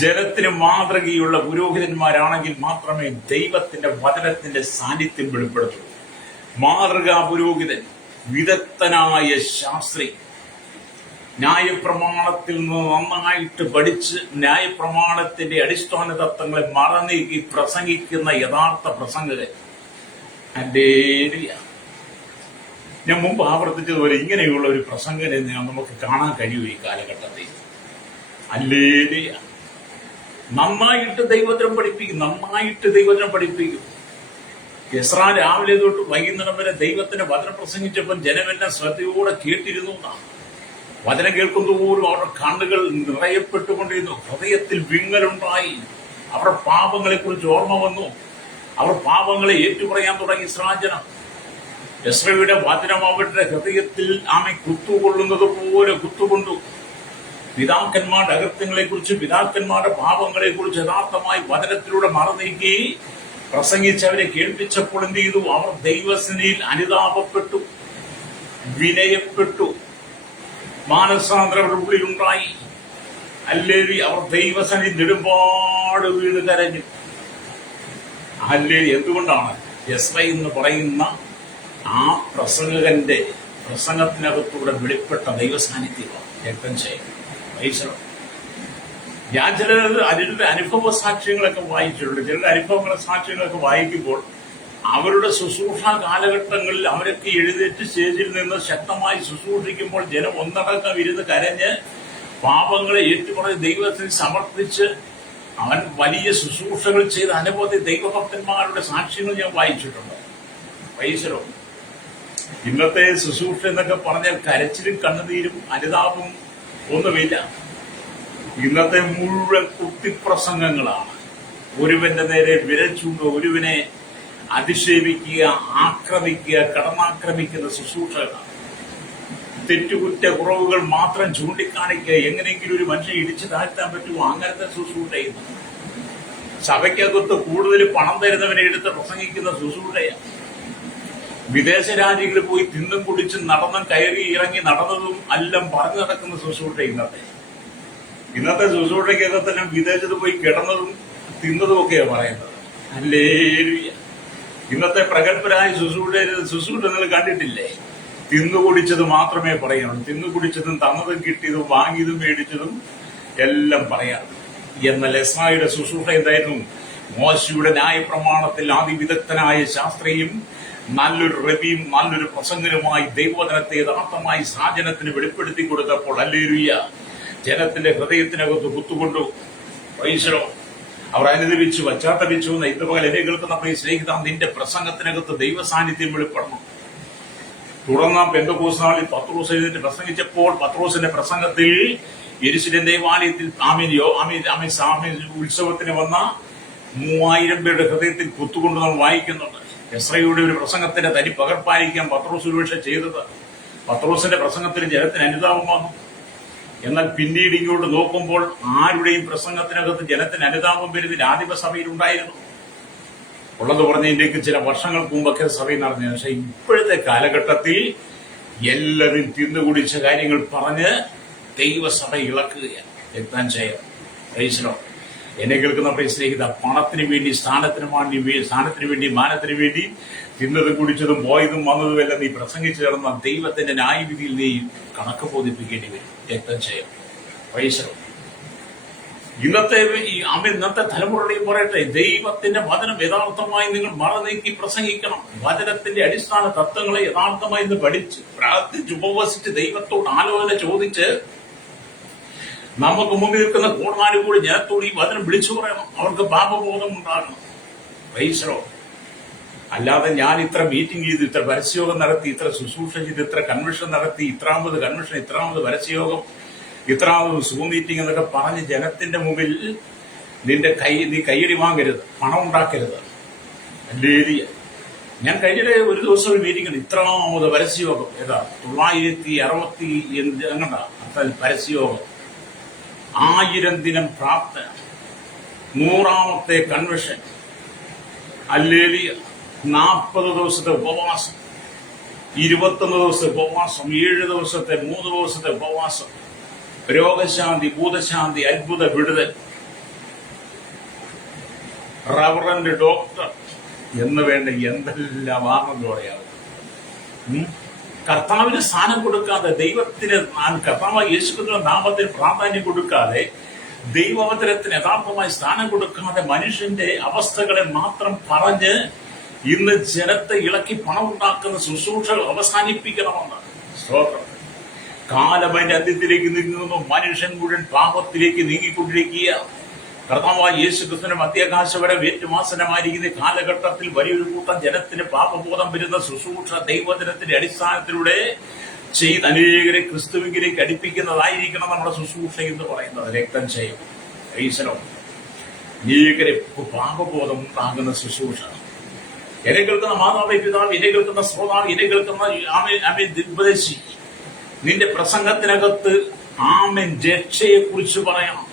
ജനത്തിന് മാതൃകയുള്ള പുരോഹിതന്മാരാണെങ്കിൽ മാത്രമേ ദൈവത്തിന്റെ വചനത്തിന്റെ സാന്നിധ്യം വെളിപ്പെടുത്തൂ. മാതൃകാ പുരോഹിതൻ, വിദഗ്ധനായ ശാസ്ത്രി, ന്യായപ്രമാണത്തിൽ നിന്ന് നന്നായിട്ട് പഠിച്ച് ന്യായപ്രമാണത്തിന്റെ അടിസ്ഥാന തത്വങ്ങളെ മറനീക്കി പ്രസംഗിക്കുന്ന യഥാർത്ഥ പ്രസംഗകൻ. ഹല്ലേലൂയ. ഞാൻ മുമ്പ് ആവർത്തിച്ചതുപോലെ ഇങ്ങനെയുള്ള ഒരു പ്രസംഗനെ നമുക്ക് കാണാൻ കഴിയും ഈ കാലഘട്ടത്തിൽ. ഹല്ലേലൂയ. നന്നായിട്ട് ദൈവവചനം പഠിപ്പിക്കും. എസ്രാ രാവിലെ തൊട്ട് വൈകുന്നേരം വരെ ദൈവത്തിന്റെ വചനം പ്രസംഗിച്ചപ്പോൾ ജനമെല്ലാം ശ്രദ്ധയോടെ കേട്ടിരുന്നു. വചനം കേൾക്കുന്നതോറും അവരുടെ കണ്ണുകൾ നിറയപ്പെട്ടുകൊണ്ടിരുന്നു. ഹൃദയത്തിൽ വിങ്ങലുണ്ടായി. അവരുടെ പാപങ്ങളെ കുറിച്ച് ഓർമ്മ വന്നു. അവർ പാപങ്ങളെ ഏറ്റുപറയാൻ തുടങ്ങി. ഇസ്രായേൽ എസ്രയുടെ വചനം അവരുടെ ഹൃദയത്തിൽ കുത്തുകൊള്ളുന്നത് പോലെ കുത്തുകൊണ്ടു. പിതാക്കന്മാരുടെ അകൃത്യങ്ങളെ കുറിച്ച്, പിതാക്കന്മാരുടെ പാപങ്ങളെ കുറിച്ച് യഥാർത്ഥമായി വചനത്തിലൂടെ മറനീക്കി പ്രസംഗിച്ച് അവരെ കേൾപ്പിച്ചപ്പോൾ എന്ത് ചെയ്തു? അവർ ദൈവസന്നിധിയിൽ അനുതാപപ്പെട്ടു, വിനയപ്പെട്ടു, മാനസാന്തരം അവരുടെ ഉള്ളിലുണ്ടായി. ഹല്ലേലൂയ. അവർ ദൈവസന്നിധി നെടുമ്പാട് വീണ് കരഞ്ഞു. ഹല്ലേലൂയ. എന്തുകൊണ്ടാണ്? എസ്ര എന്ന് പറയുന്ന ആ പ്രസംഗകന്റെ പ്രസംഗത്തിനകത്തൂടെ വെളിപ്പെട്ട ദൈവസാന്നിധ്യമാണ്. രക്തം ചെയ്യുന്നത്. ഞാൻ അതിന്റെ അനുഭവ സാക്ഷ്യങ്ങളൊക്കെ വായിച്ചിട്ടുണ്ട്. ചിലരുടെ അനുഭവ സാക്ഷ്യങ്ങളൊക്കെ വായിക്കുമ്പോൾ അവരുടെ ശുശ്രൂഷ കാലഘട്ടങ്ങളിൽ അവരൊക്കെ എഴുന്നേറ്റ് സ്റ്റേജിൽ നിന്ന് ശക്തമായി ശുശ്രൂഷിക്കുമ്പോൾ ജനം ഒന്നടക്കം ഇരുന്ന് കരഞ്ഞ് പാപങ്ങളെ ഏറ്റുപറഞ്ഞ് ദൈവത്തിൽ സമർപ്പിച്ച് അവൻ വലിയ ശുശ്രൂഷകൾ ചെയ്ത അനവധി ദൈവഭക്തന്മാരുടെ സാക്ഷ്യങ്ങൾ ഞാൻ വായിച്ചിട്ടുണ്ട്. പൈസരോ. ഇന്നത്തെ ശുശ്രൂഷ എന്നൊക്കെ പറഞ്ഞാൽ കരച്ചിലും കണ്ണുനീരും അനുതാപവും ഒന്നുമില്ല. ഇന്നത്തെ മുഴുവൻ കുത്തിപ്രസംഗങ്ങളാണ്. ഒരുവന്റെ നേരെ വിരൽ ചൂണ്ടുക, ഒരുവനെ അധിക്ഷേപിക്കുക, ആക്രമിക്കുക, കടന്നാക്രമിക്കുന്ന ശുശ്രൂഷകളാണ്. തെറ്റുകുറ്റ കുറവുകൾ മാത്രം ചൂണ്ടിക്കാണിക്കുക, എങ്ങനെയെങ്കിലും ഒരു മനുഷ്യനെ ഇടിച്ചു താഴ്ത്താൻ പറ്റുമോ അങ്ങനത്തെ ശുശ്രൂഷ ചെയ്യുന്നു. സഭയ്ക്കകത്ത് കൂടുതൽ പണം തരുന്നവനെ എടുത്ത് പ്രസംഗിക്കുന്ന ശുശ്രൂഷയാണ്. വിദേശ രാജ്യങ്ങളിൽ പോയി തിന്നും കുടിച്ചും നടന്നും കയറി ഇറങ്ങി നടന്നതും എല്ലാം പറഞ്ഞു നടക്കുന്ന ശുശ്രൂഷ ഇന്നത്തെ ശുശ്രൂഷയ്ക്കകത്തെല്ലാം വിദേശത്ത് പോയി കിടന്നതും തിന്നതും ഒക്കെയാണ് പറയുന്നത്. ഹല്ലേലൂയ. ഇന്നത്തെ പ്രഗത്ഭരായ ശുശ്രൂഷ നിങ്ങൾ കണ്ടിട്ടില്ലേ? തിന്നുകുടിച്ചത് മാത്രമേ പറയാനുള്ളൂ. തിന്നുകുടിച്ചതും തന്നതും കിട്ടിയതും വാങ്ങിയതും മേടിച്ചതും എല്ലാം പറയാം. എന്നാൽ എസ്രായുടെ ശുശ്രൂഷ എന്തായിരുന്നു? മോശയുടെ ന്യായപ്രമാണത്തിൽ അതിവിദഗ്ധനായ ശാസ്ത്രിയും നല്ലൊരു റബിയും നല്ലൊരു പ്രസംഗനുമായി ദൈവവചനത്തെ യഥാർത്ഥമായി സാജനത്തിന് വെളിപ്പെടുത്തി കൊടുത്തപ്പോൾ ഹല്ലേലൂയ ജനത്തിന്റെ ഹൃദയത്തിനകത്ത് കുത്തുകൊണ്ടു. പ്രൈസലോ അവർ അനുദപിച്ചു, പശ്ചാത്തപിച്ചു. ഇതുപോലെ എന്നെ കേൾക്കുന്ന പ്രിയ സ്നേഹിത, നിന്റെ പ്രസംഗത്തിനകത്ത് ദൈവ സാന്നിധ്യം വെളിപ്പെടണം. തുടർന്ന് പെന്തക്കോസ്ത് നാളിൽ പത്രോസ് എഴുന്നേറ്റ് പ്രസംഗിച്ചപ്പോൾ പത്രോസിന്റെ പ്രസംഗത്തിൽ യെരൂശലേം ദേവാലയത്തിൽ ഉത്സവത്തിന് വന്ന 3000 പേരുടെ ഹൃദയത്തിൽ കുത്തുകൊണ്ട് നമ്മൾ വായിക്കുന്നുണ്ട്. എസ്രയുടെ ഒരു പ്രസംഗത്തിന്റെ തനി പകർപ്പായിരിക്കാം പത്രോസ് ഒരുപക്ഷെ ചെയ്തത്. പത്രോസിന്റെ പ്രസംഗത്തിന് ജനത്തിന് അനുതാപം വന്നു. എന്നാൽ പിന്നീട് ഇങ്ങോട്ട് നോക്കുമ്പോൾ ആരുടെയും പ്രസംഗത്തിനകത്ത് ജനത്തിന് അനുതാപം വരുന്നതിൽ ആദിമസഭയിൽ ഉണ്ടായിരുന്നു. ഉള്ളത് പറഞ്ഞതിലേക്ക് ചില വർഷങ്ങൾക്ക് മുമ്പൊക്കെ സഭയിൽ നടന്നു. പക്ഷെ ഇപ്പോഴത്തെ കാലഘട്ടത്തിൽ എല്ലാവരും തിന്നുകുടിച്ച കാര്യങ്ങൾ പറഞ്ഞ് ദൈവസഭ ഇളക്കുകയാണ്. എത്താൻ ചെയ്യാം. പ്രൈസലോ എന്നെ കേൾക്കുന്ന പ്രിയ സ്നേഹിത, പണത്തിന് വേണ്ടി സ്ഥാനത്തിന് വേണ്ടി മാനത്തിന് വേണ്ടി തിന്നതും കുടിച്ചതും പോയതും വന്നതും എല്ലാം നീ പ്രസംഗിച്ചു ചേർന്ന ദൈവത്തിന്റെ ന്യായവിധിയിൽ നീ കണക്ക് ബോധിപ്പിക്കേണ്ടി വരും. എത്താൻ ചെയ്യാം. പ്രൈസലോ ഇന്നത്തെ തലമുറയുടെയും പറയട്ടെ, ദൈവത്തിന്റെ വചനം യഥാർത്ഥമായി നിങ്ങൾ മറനീക്കി പ്രസംഗിക്കണം. വചനത്തിന്റെ അടിസ്ഥാന തത്വങ്ങളെ യഥാർത്ഥമായി ഇന്ന് പഠിച്ച് പ്രാർത്ഥിച്ച് ഉപവസിച്ച് ദൈവത്തോട് ആലോചന ചോദിച്ച് നമുക്ക് മുമ്പിൽ നിൽക്കുന്ന കൂടി ജനത്തോട് ഈ വചനം വിളിച്ചു പറയണം. അവർക്ക് പാപബോധം ഉണ്ടാകണം. പ്രൈസലോ അല്ലാതെ ഞാൻ ഇത്ര മീറ്റിംഗ് ചെയ്ത്, ഇത്ര പരസ്യയോഗം നടത്തി, ഇത്ര ശുശ്രൂഷ ചെയ്ത്, ഇത്ര കൺവെൻഷൻ നടത്തി, ഇത്രാമത് കൺവെൻഷൻ, ഇത്രാമത് പരസ്യയോഗം, ഇത്രാമത് സൂം മീറ്റിംഗ് എന്നൊക്കെ പറഞ്ഞ് ജനത്തിന്റെ മുമ്പിൽ നീ കയ്യടി വാങ്ങരുത്, പണം ഉണ്ടാക്കരുത്. ഹല്ലേലൂയ. ഞാൻ കഴിഞ്ഞ ഒരു ദിവസം ഒരു മീറ്റിംഗ് ഉണ്ട്. ഇത്രാമത് പരസ്യയോഗം, ഏതാ 960 എങ്ങണ്ടാ പരസ്യയോഗം, 1000 ദിനം പ്രാർത്ഥന, 100ാമത്തെ കൺവെൻഷൻ, ഹല്ലേലൂയ, 40 ദിവസത്തെ ഉപവാസം, 21 ദിവസത്തെ ഉപവാസം, 7 ദിവസത്തെ 3 ദിവസത്തെ ഉപവാസം, രോഗശാന്തി, ഭൂതശാന്തി, അത്ഭുത വിടുതൽ, റവറന്റ് ഡോക്ടർ എന്ന് വേണ്ട എന്തെല്ലാം വാഹനങ്ങളോടെയാവും. കർത്താവിന് സ്ഥാനം കൊടുക്കാതെ, ദൈവത്തിന് കർത്താവായ യേശുക്രിസ്തുവിന്റെ നാമത്തിന് പ്രാധാന്യം കൊടുക്കാതെ, ദൈവവചനത്തിന് യഥാർത്ഥമായി സ്ഥാനം കൊടുക്കാതെ മനുഷ്യന്റെ അവസ്ഥകളെ മാത്രം പറഞ്ഞ് ഇന്ന് ജനത്തെ ഇളക്കി പണം ഉണ്ടാക്കുന്ന ശുശ്രൂഷകൾ അവസാനിപ്പിക്കണമെന്ന്. സ്തോത്രം. കാലമതിന്റെ അന്ത്യത്തിലേക്ക് നീങ്ങുന്നു. മനുഷ്യൻ മുഴുവൻ പാപത്തിലേക്ക് നീങ്ങിക്കൊണ്ടിരിക്കുക. കർത്താവായ യേശുക്രിസ്തുവിന്റെ മധ്യാകാശ വരെ ഏറ്റുമാസനമായിരിക്കുന്ന കാലഘട്ടത്തിൽ വലിയൊരു കൂട്ടം ജനത്തിന് പാപബോധം വരുന്ന ശുശ്രൂഷ ദൈവവചനത്തിന്റെ അടിസ്ഥാനത്തിലൂടെ ചെയ്ത് അനേകരെ ക്രിസ്തുവിലേക്ക് അടുപ്പിക്കുന്നതായിരിക്കണം നമ്മുടെ ശുശ്രൂഷ എന്ന് പറയുന്നത്. രക്തം ചെയ്യും ഈശ്വരോ അനേകരെ പാപബോധം ഉണ്ടാകുന്ന ശുശ്രൂഷ. എന്നെ കേൾക്കുന്ന മാതാവേ, പിതാവ്, എന്നെ കേൾക്കുന്ന ശ്രോതാവ്, എന്നെ കേൾക്കുന്ന ദിഗ്പദേശി, നിന്റെ പ്രസംഗത്തിനകത്ത് ആമേൻ രക്ഷയെ കുറിച്ച് പറയണം.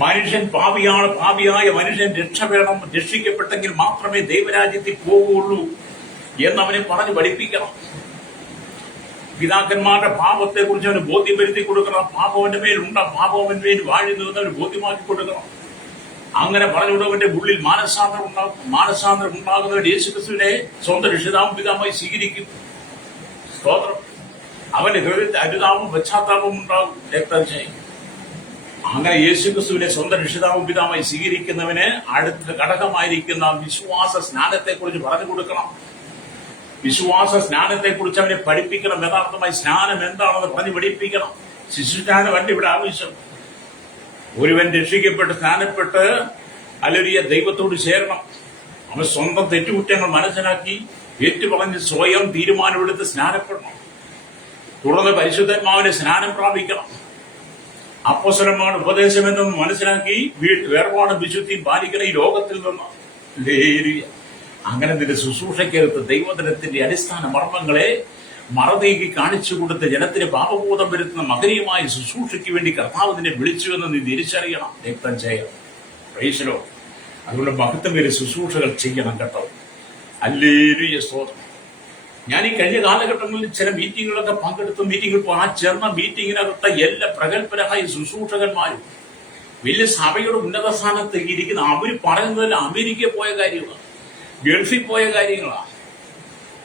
മനുഷ്യൻ പാപിയാണ്, പാപിയായ മനുഷ്യൻ രക്ഷ വേണം, രക്ഷിക്കപ്പെട്ടെങ്കിൽ മാത്രമേ ദൈവരാജ്യത്തിൽ പോവുകയുള്ളൂ എന്നവനെ പറഞ്ഞ് പഠിപ്പിക്കണം. പിതാക്കന്മാരുടെ പാപത്തെ കുറിച്ച് അവന് ബോധ്യം വരുത്തി കൊടുക്കണം. പാപവന്റെ മേലുണ്ട്, പാപവന്റെ മേൽ വാഴുന്നു എന്നവന് ബോധ്യമാക്കി കൊടുക്കണം. അങ്ങനെ പറഞ്ഞുകൊണ്ടവന്റെ ഉള്ളിൽ മാനസാന്തരം ഉണ്ടാകും. മാനസാന്തരം ഉണ്ടാകുന്നവൻ യേശുക്രിസ്തുവിനെ സ്വന്തം രക്ഷിതാവും പിതാവുമായി സ്വീകരിക്കും. സ്തോത്രം. അവന്റെ ഹൃദയത്തിൽ അനുതാപവും പശ്ചാത്താപവും ഉണ്ടാകും. രക്തം ചെയ്യും. അങ്ങനെ യേശുക്രിസ്തുവിനെ സ്വന്തം രക്ഷിതാവും പിതാവുമായി സ്വീകരിക്കുന്നവന് അടുത്ത ഘടകമായിരിക്കുന്ന വിശ്വാസ സ്നാനത്തെ കുറിച്ച് പറഞ്ഞു കൊടുക്കണം. വിശ്വാസ സ്നാനത്തെ കുറിച്ച് അവനെ പഠിപ്പിക്കണം. യഥാർത്ഥമായി സ്നാനം എന്താണെന്ന് പറഞ്ഞ് പഠിപ്പിക്കണം. ശിശുസ്നാനമല്ല ഇവിടെ ആവശ്യം. ഒരുവൻ രക്ഷിക്കപ്പെട്ട് സ്നാനപ്പെട്ട് ഹല്ലേലൂയ ദൈവത്തോട് ചേരണം. അവൻ സ്വന്തം തെറ്റുകുറ്റങ്ങൾ മനസ്സിലാക്കി ഏറ്റുപറഞ്ഞ് സ്വയം തീരുമാനമെടുത്ത് സ്നാനപ്പെടണം. തുടർന്ന് പരിശുദ്ധാത്മാവിനെ സ്നാനം പ്രാപിക്കണം. അപ്പോസ്തലന്മാരുടെ ഉപദേശം എന്തെന്ന് മനസ്സിലാക്കി വേർപാടും വിശുദ്ധിയും പാലിക്കുന്ന ഈ ലോകത്തിൽ നിന്ന് ഹല്ലേലൂയ. അങ്ങനെ നിന്റെ ശുശ്രൂഷയ്ക്കകത്ത് ദൈവവചനത്തിന്റെ അടിസ്ഥാന മർമ്മങ്ങളെ മറനീക്കി കാണിച്ചു കൊടുത്ത് ജനത്തിന് പാപബോധം വരുത്തുന്ന മകനീയമായ ശുശ്രൂഷയ്ക്ക് വേണ്ടി കർത്താവ് നിന്നെ വിളിച്ചുവെന്ന് നീ തിരിച്ചറിയണം. രക്തം ചെയ്യണം. പ്രൈസലോ. അതുകൊണ്ട് മഹത്വമേറിയ ശുശ്രൂഷകൾ ചെയ്യണം കേട്ടോ. ഹല്ലേലൂയ. സ്തോത്രം. ഞാൻ ഈ കഴിഞ്ഞ കാലഘട്ടങ്ങളിൽ ചില മീറ്റിങ്ങുകളൊക്കെ പങ്കെടുത്ത മീറ്റിംഗിൽ ആ ചേർന്ന മീറ്റിങ്ങിനകത്ത എല്ലാ പ്രഗത്ഭരായ ശുശ്രൂഷകന്മാരും വലിയ സഭയുടെ ഉന്നത സ്ഥാനത്ത് ഇരിക്കുന്ന അവർ പറയുന്നതിൽ അമേരിക്കയിൽ പോയ കാര്യങ്ങളാണ്, ഗൾഫിൽ പോയ കാര്യങ്ങളാണ്,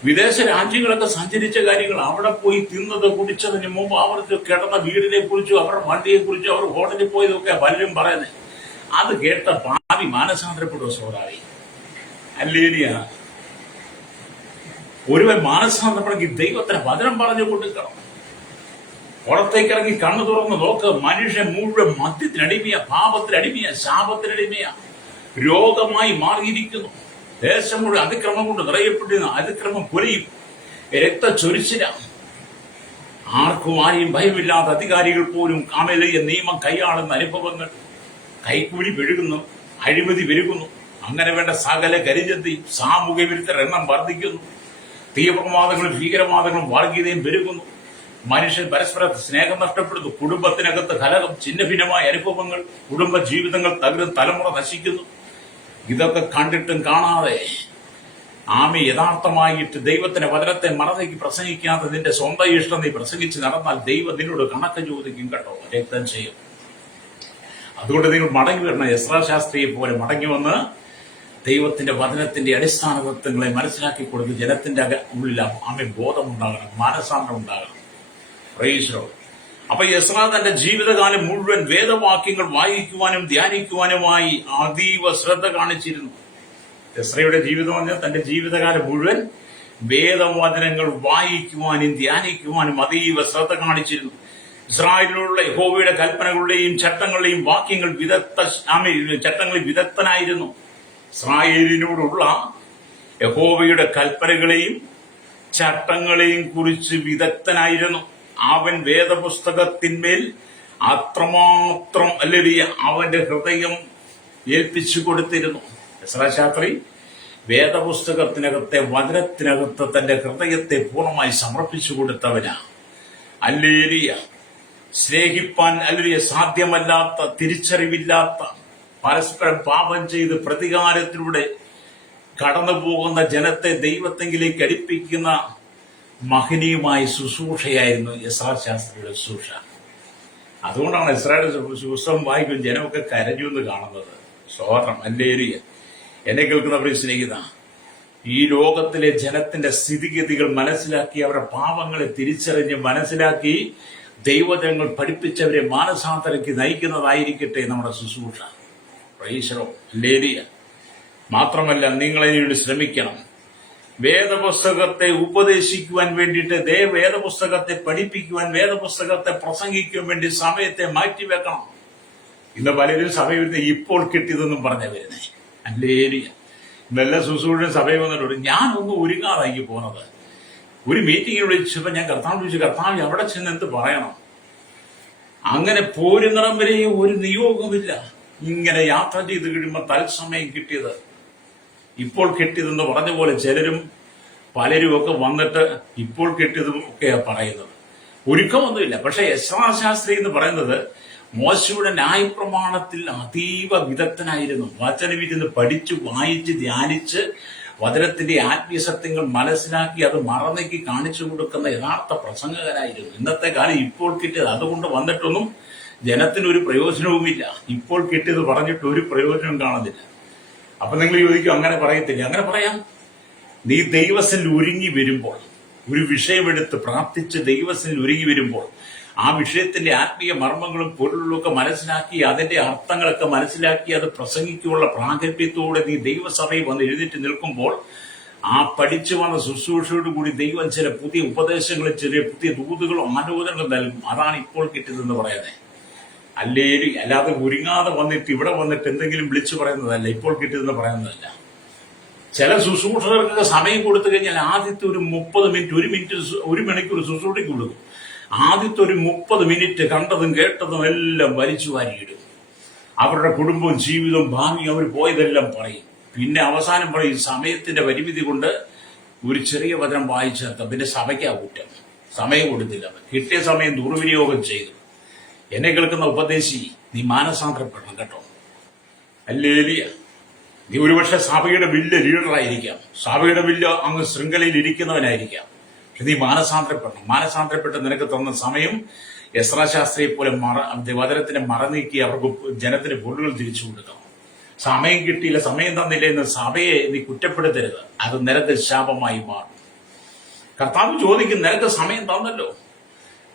വിദേശ രാജ്യങ്ങളൊക്കെ സഞ്ചരിച്ച കാര്യങ്ങൾ. അവിടെ പോയി തിന്നത് കുടിച്ചതിന് മുമ്പ് അവർക്ക് കിടന്ന വീടിനെ കുറിച്ചും അവരുടെ വണ്ടിയെ കുറിച്ചും അവർ ഹോട്ടലിൽ പോയതൊക്കെ പലരും പറയുന്നത്. അത് കേട്ട ഭാവി മാനസാന്തരപ്പെടുക സോദരാവി. ഹല്ലേലൂയ. ഒരുവൻ മാനസാന്തരപ്പെടുമെങ്കിൽ ദൈവത്തിന് വചനം പറഞ്ഞു കൊടുക്കണം. പുറത്തേക്ക് ഇറങ്ങി കണ്ണു തുറന്ന് നോക്ക്. മനുഷ്യൻ മുഴുവൻ മദ്യത്തിനടിമയ, പാപത്തിനടിമയ, ശാപത്തിനടിമയ, രോഗമായി മാറിയിരിക്കുന്നു. ദേശം മുഴുവൻ അതിക്രമം കൊണ്ട് നിറയപ്പെട്ടിരുന്നു. അതിക്രമം കൊലയും രക്തച്ചൊരിച്ചിലാണ്. ആർക്കും ആരെയും ഭയമില്ലാത്ത അധികാരികൾ പോലും കാമേലിയ നിയമം കൈയാളുന്ന അനുഭവങ്ങൾ, കൈക്കൂലി പെരുകുന്നു, അഴിമതി പെരുകുന്നു. അങ്ങനെ വേണ്ട സകല കരിഞ്ചന്തി സാമൂഹ്യ വിരുദ്ധർ എണ്ണം വർദ്ധിക്കുന്നു. തീവ്രവാദങ്ങളും ഭീകരവാദങ്ങളും വർഗീയതയും പെരുകുന്നു. മനുഷ്യൻ പരസ്പര സ്നേഹം നഷ്ടപ്പെടുന്നു. കുടുംബത്തിനകത്ത് കലഹം, ഛിന്ന ഭിന്നമായ അനുഭവങ്ങൾ, കുടുംബ ജീവിതങ്ങൾ തകരും, തലമുറ നശിക്കുന്നു. ഇതൊക്കെ കണ്ടിട്ടും കാണാതെ യഥാർത്ഥമായിട്ട് ദൈവത്തിന്റെ വചനത്തെ മറന്നേക്ക് പ്രസംഗിക്കാതെ നിന്റെ സ്വന്തം ഇഷ്ടം നീ പ്രസംഗിച്ച് നടന്നാൽ ദൈവം നിന്നോട് കണക്ക് ചോദിക്കും കേട്ടോ, രക്തം ചെയ്യും. അതുകൊണ്ട് നിങ്ങൾ മടങ്ങി വരണം. എസ്രാ ശാസ്ത്രിയെ പോലെ മടങ്ങി വന്ന് ദൈവത്തിന്റെ വചനത്തിന്റെ അടിസ്ഥാന തത്വങ്ങളെ മനസ്സിലാക്കി കൊടുത്ത് ജനത്തിന്റെ ഉള്ളിൽ ബോധമുണ്ടാകണം, മാനസാന്തരം ഉണ്ടാകണം. Price the Lord. അപ്പൊ എസ്രാ തന്റെ ജീവിതകാലം മുഴുവൻ വേദവാക്യങ്ങൾ വായിക്കുവാനും ധ്യാനിക്കുവാനുമായി അതീവ ശ്രദ്ധ കാണിച്ചിരുന്നു. എസ്രയുടെ ജീവിതം പറഞ്ഞാൽ തന്റെ ജീവിതകാലം മുഴുവൻ വേദവചനങ്ങൾ വായിക്കുവാനും ധ്യാനിക്കുവാനും അതീവ ശ്രദ്ധ കാണിച്ചിരുന്നു. ഇസ്രായേലിലുള്ള യഹോവയുടെ കൽപ്പനകളുടെയും ചട്ടങ്ങളുടെയും ചട്ടങ്ങളിൽ വിദഗ്ധനായിരുന്നു. ഇസ്രായേലിനോടുള്ള യഹോവയുടെ കൽപ്പനകളെയും ചട്ടങ്ങളെയും കുറിച്ച് വിദഗ്ധനായിരുന്നു. അവൻ വേദപുസ്തകത്തിന്മേൽ അത്രമാത്രം അവന്റെ ഹൃദയം ഏൽപ്പിച്ചു കൊടുത്തിരുന്നു. എസ്രാ ശാസ്ത്രി വേദപുസ്തകത്തിനകത്തെ വചനത്തിനകത്ത് തന്റെ ഹൃദയത്തെ പൂർണ്ണമായി സമർപ്പിച്ചു കൊടുത്തവനാ. ഹല്ലേലൂയ. സ്നേഹിപ്പാൻ സാധ്യമല്ലാത്ത, തിരിച്ചറിവില്ലാത്ത, പരസ്പരം പാപം ചെയ്ത് പ്രതികാരത്തിലൂടെ കടന്നു പോകുന്ന ജനത്തെ ദൈവത്തെങ്കിലേക്ക് അടുപ്പിക്കുന്ന മഹനീയമായ ശുശ്രൂഷയായിരുന്നു എസ്രാ ശാസ്ത്രിയുടെ ശുശ്രൂഷ. അതുകൊണ്ടാണ് എസ്രായുടെ പുസ്തകം വായിക്കും ജനമൊക്കെ കരഞ്ഞു എന്ന് കാണുന്നത്. സ്തോത്രം. ഹല്ലേലൂയ. എന്നെ കേൾക്കുന്നവരെ സ്നേഹിത, ഈ ലോകത്തിലെ ജനത്തിന്റെ സ്ഥിതിഗതികൾ മനസ്സിലാക്കി അവരുടെ പാപങ്ങളെ തിരിച്ചറിഞ്ഞ് മനസ്സിലാക്കി ദൈവജനങ്ങൾ പഠിപ്പിച്ചവരെ മാനസാന്തരയ്ക്ക് നയിക്കുന്നതായിരിക്കട്ടെ നമ്മുടെ ശുശ്രൂഷ. Price the Lord. ഹല്ലേലൂയ. മാത്രമല്ല നിങ്ങളതിനുവേണ്ടി ശ്രമിക്കണം. വേദപുസ്തകത്തെ ഉപദേശിക്കുവാൻ വേണ്ടിയിട്ട്, വേദപുസ്തകത്തെ പഠിപ്പിക്കുവാൻ, വേദപുസ്തകത്തെ പ്രസംഗിക്കുവാൻ വേണ്ടി സമയത്തെ മാറ്റിവെക്കണം. ഇന്ന് പലരും സഭയിൽ ഇപ്പോൾ കിട്ടിയതെന്നും പറഞ്ഞ വരുന്നേ. ഹല്ലേലൂയ. ഇന്നെല്ലാ ശുശ്രൂഷയും സഭയിൽ വന്നിട്ടുണ്ട്. ഞാനൊന്നും ഒരുങ്ങാതായി പോകുന്നത്. ഒരു മീറ്റിംഗിൽ വിളിച്ചപ്പോ ഞാൻ കർത്താവ് അവിടെ ചെന്ന് എന്ത് പറയണം? അങ്ങനെ പോരുന്നിടം വരെയും ഒരു നിയോഗമില്ല. ഇങ്ങനെ യാത്ര ചെയ്ത് കഴിയുമ്പോൾ തത്സമയം കിട്ടിയത്, ഇപ്പോൾ കിട്ടിയതെന്ന് പറഞ്ഞ പോലെ ചിലരും പലരും ഒക്കെ വന്നിട്ട് ഇപ്പോൾ കിട്ടിയതും ഒക്കെയാ പറയുന്നത്. ഒരുക്കമൊന്നുമില്ല. പക്ഷെ എസ്രാ ശാസ്ത്രി എന്ന് പറയുന്നത് മോശയുടെ ന്യായപ്രമാണത്തിൽ അതീവ വിദഗ്ധനായിരുന്നു. വചനമിരുന്ന് പഠിച്ച് വായിച്ച് ധ്യാനിച്ച് വചനത്തിന്റെ ആത്മീയ സത്യങ്ങൾ മനസ്സിലാക്കി അത് മറന്നേക്ക് കാണിച്ചു കൊടുക്കുന്ന യഥാർത്ഥ പ്രസംഗകനായിരുന്നു. ഇന്നത്തെ കാലം ഇപ്പോൾ കിട്ടിയത് അതുകൊണ്ട് വന്നിട്ടൊന്നും ജനത്തിനൊരു പ്രയോജനവുമില്ല. ഇപ്പോൾ കിട്ടിയത് പറഞ്ഞിട്ട് ഒരു പ്രയോജനം കാണുന്നില്ല. അപ്പൊ നിങ്ങൾ ചോദിക്കും, അങ്ങനെ പറയത്തില്ല. അങ്ങനെ പറയാം. നീ ദൈവത്തിൽ ഒരുങ്ങി വരുമ്പോൾ, ഒരു വിഷയമെടുത്ത് പ്രാർത്ഥിച്ച് ദൈവത്തിൽ ഒരുങ്ങി വരുമ്പോൾ ആ വിഷയത്തിന്റെ ആത്മീയ മർമ്മങ്ങളും പൊരുളും ഒക്കെ മനസ്സിലാക്കി അതിന്റെ അർത്ഥങ്ങളൊക്കെ മനസ്സിലാക്കി അത് പ്രസംഗിക്കുള്ള പ്രാഗൽഭ്യത്തോടെ നീ ദൈവസഭയിൽ വന്ന് എഴുന്നേറ്റ് നിൽക്കുമ്പോൾ ആ പഠിച്ചു വന്ന ശുശ്രൂഷയോടുകൂടി ദൈവം ചില പുതിയ ഉപദേശങ്ങളും ചില പുതിയ ദൂതുകളും ആലോചനകളും നൽകും. അതാണ് ഇപ്പോൾ കിട്ടിയതെന്ന് പറയുന്നത്. അല്ലാതെ ഒരുങ്ങാതെ വന്നിട്ട് ഇവിടെ വന്നിട്ട് എന്തെങ്കിലും വിളിച്ചു പറയുന്നതല്ല, ഇപ്പോൾ കിട്ടിയതെന്ന് പറയുന്നതല്ല. ചില ശുശ്രൂഷകർക്ക് സമയം കൊടുത്തു കഴിഞ്ഞാൽ ആദ്യത്തെ ഒരു 30 മിനിറ്റ്, ഒരു മണിക്കൂർ ശുശ്രൂഷയ്ക്ക് കൊടുക്കും. ആദ്യത്തെ ഒരു 30 മിനിറ്റ് കണ്ടതും കേട്ടതും എല്ലാം വലിച്ചു വാരിയിടും. അവരുടെ കുടുംബവും ജീവിതവും ഭാവിയും അവർ പോയതെല്ലാം പറയും. പിന്നെ അവസാനം പറയും സമയത്തിന്റെ പരിമിതി കൊണ്ട് ഒരു ചെറിയ വചനം വായിച്ചേർക്കാം. പിന്നെ സഭയ്ക്കാ കുറ്റം, സമയം കൊടുത്തില്ല, കിട്ടിയ സമയം ദുർവിനിയോഗം ചെയ്തു. എന്നെ കേൾക്കുന്ന ഉപദേശി, നീ മാനസാന്തരപ്പെടണം കേട്ടോ. ഹല്ലേലൂയ. നീ ഒരുപക്ഷെ സഭയുടെ വലിയ ലീഡറായിരിക്കാം, സഭയുടെ വലിയ അങ്ങ് ശൃംഖലയിൽ ഇരിക്കുന്നവനായിരിക്കാം. പക്ഷെ നീ മാനസാന്തരപ്പെടണം. മാനസാന്തരപ്പെട്ട് നിനക്ക് തന്ന സമയം എസ്രാ ശാസ്ത്രിയെ പോലെ വചനത്തിനെ മറനീക്കി അവർക്ക് ജനത്തിന് പൊരുളുകൾ തിരിച്ചു കൊടുക്കണം. സമയം കിട്ടിയില്ല, സമയം തന്നില്ല എന്ന് സഭയെ നീ കുറ്റപ്പെടുത്തരുത്. അത് നിനക്ക് ശാപമായി മാറും. കർത്താവ് ചോദിക്കും, നിനക്ക് സമയം തന്നല്ലോ,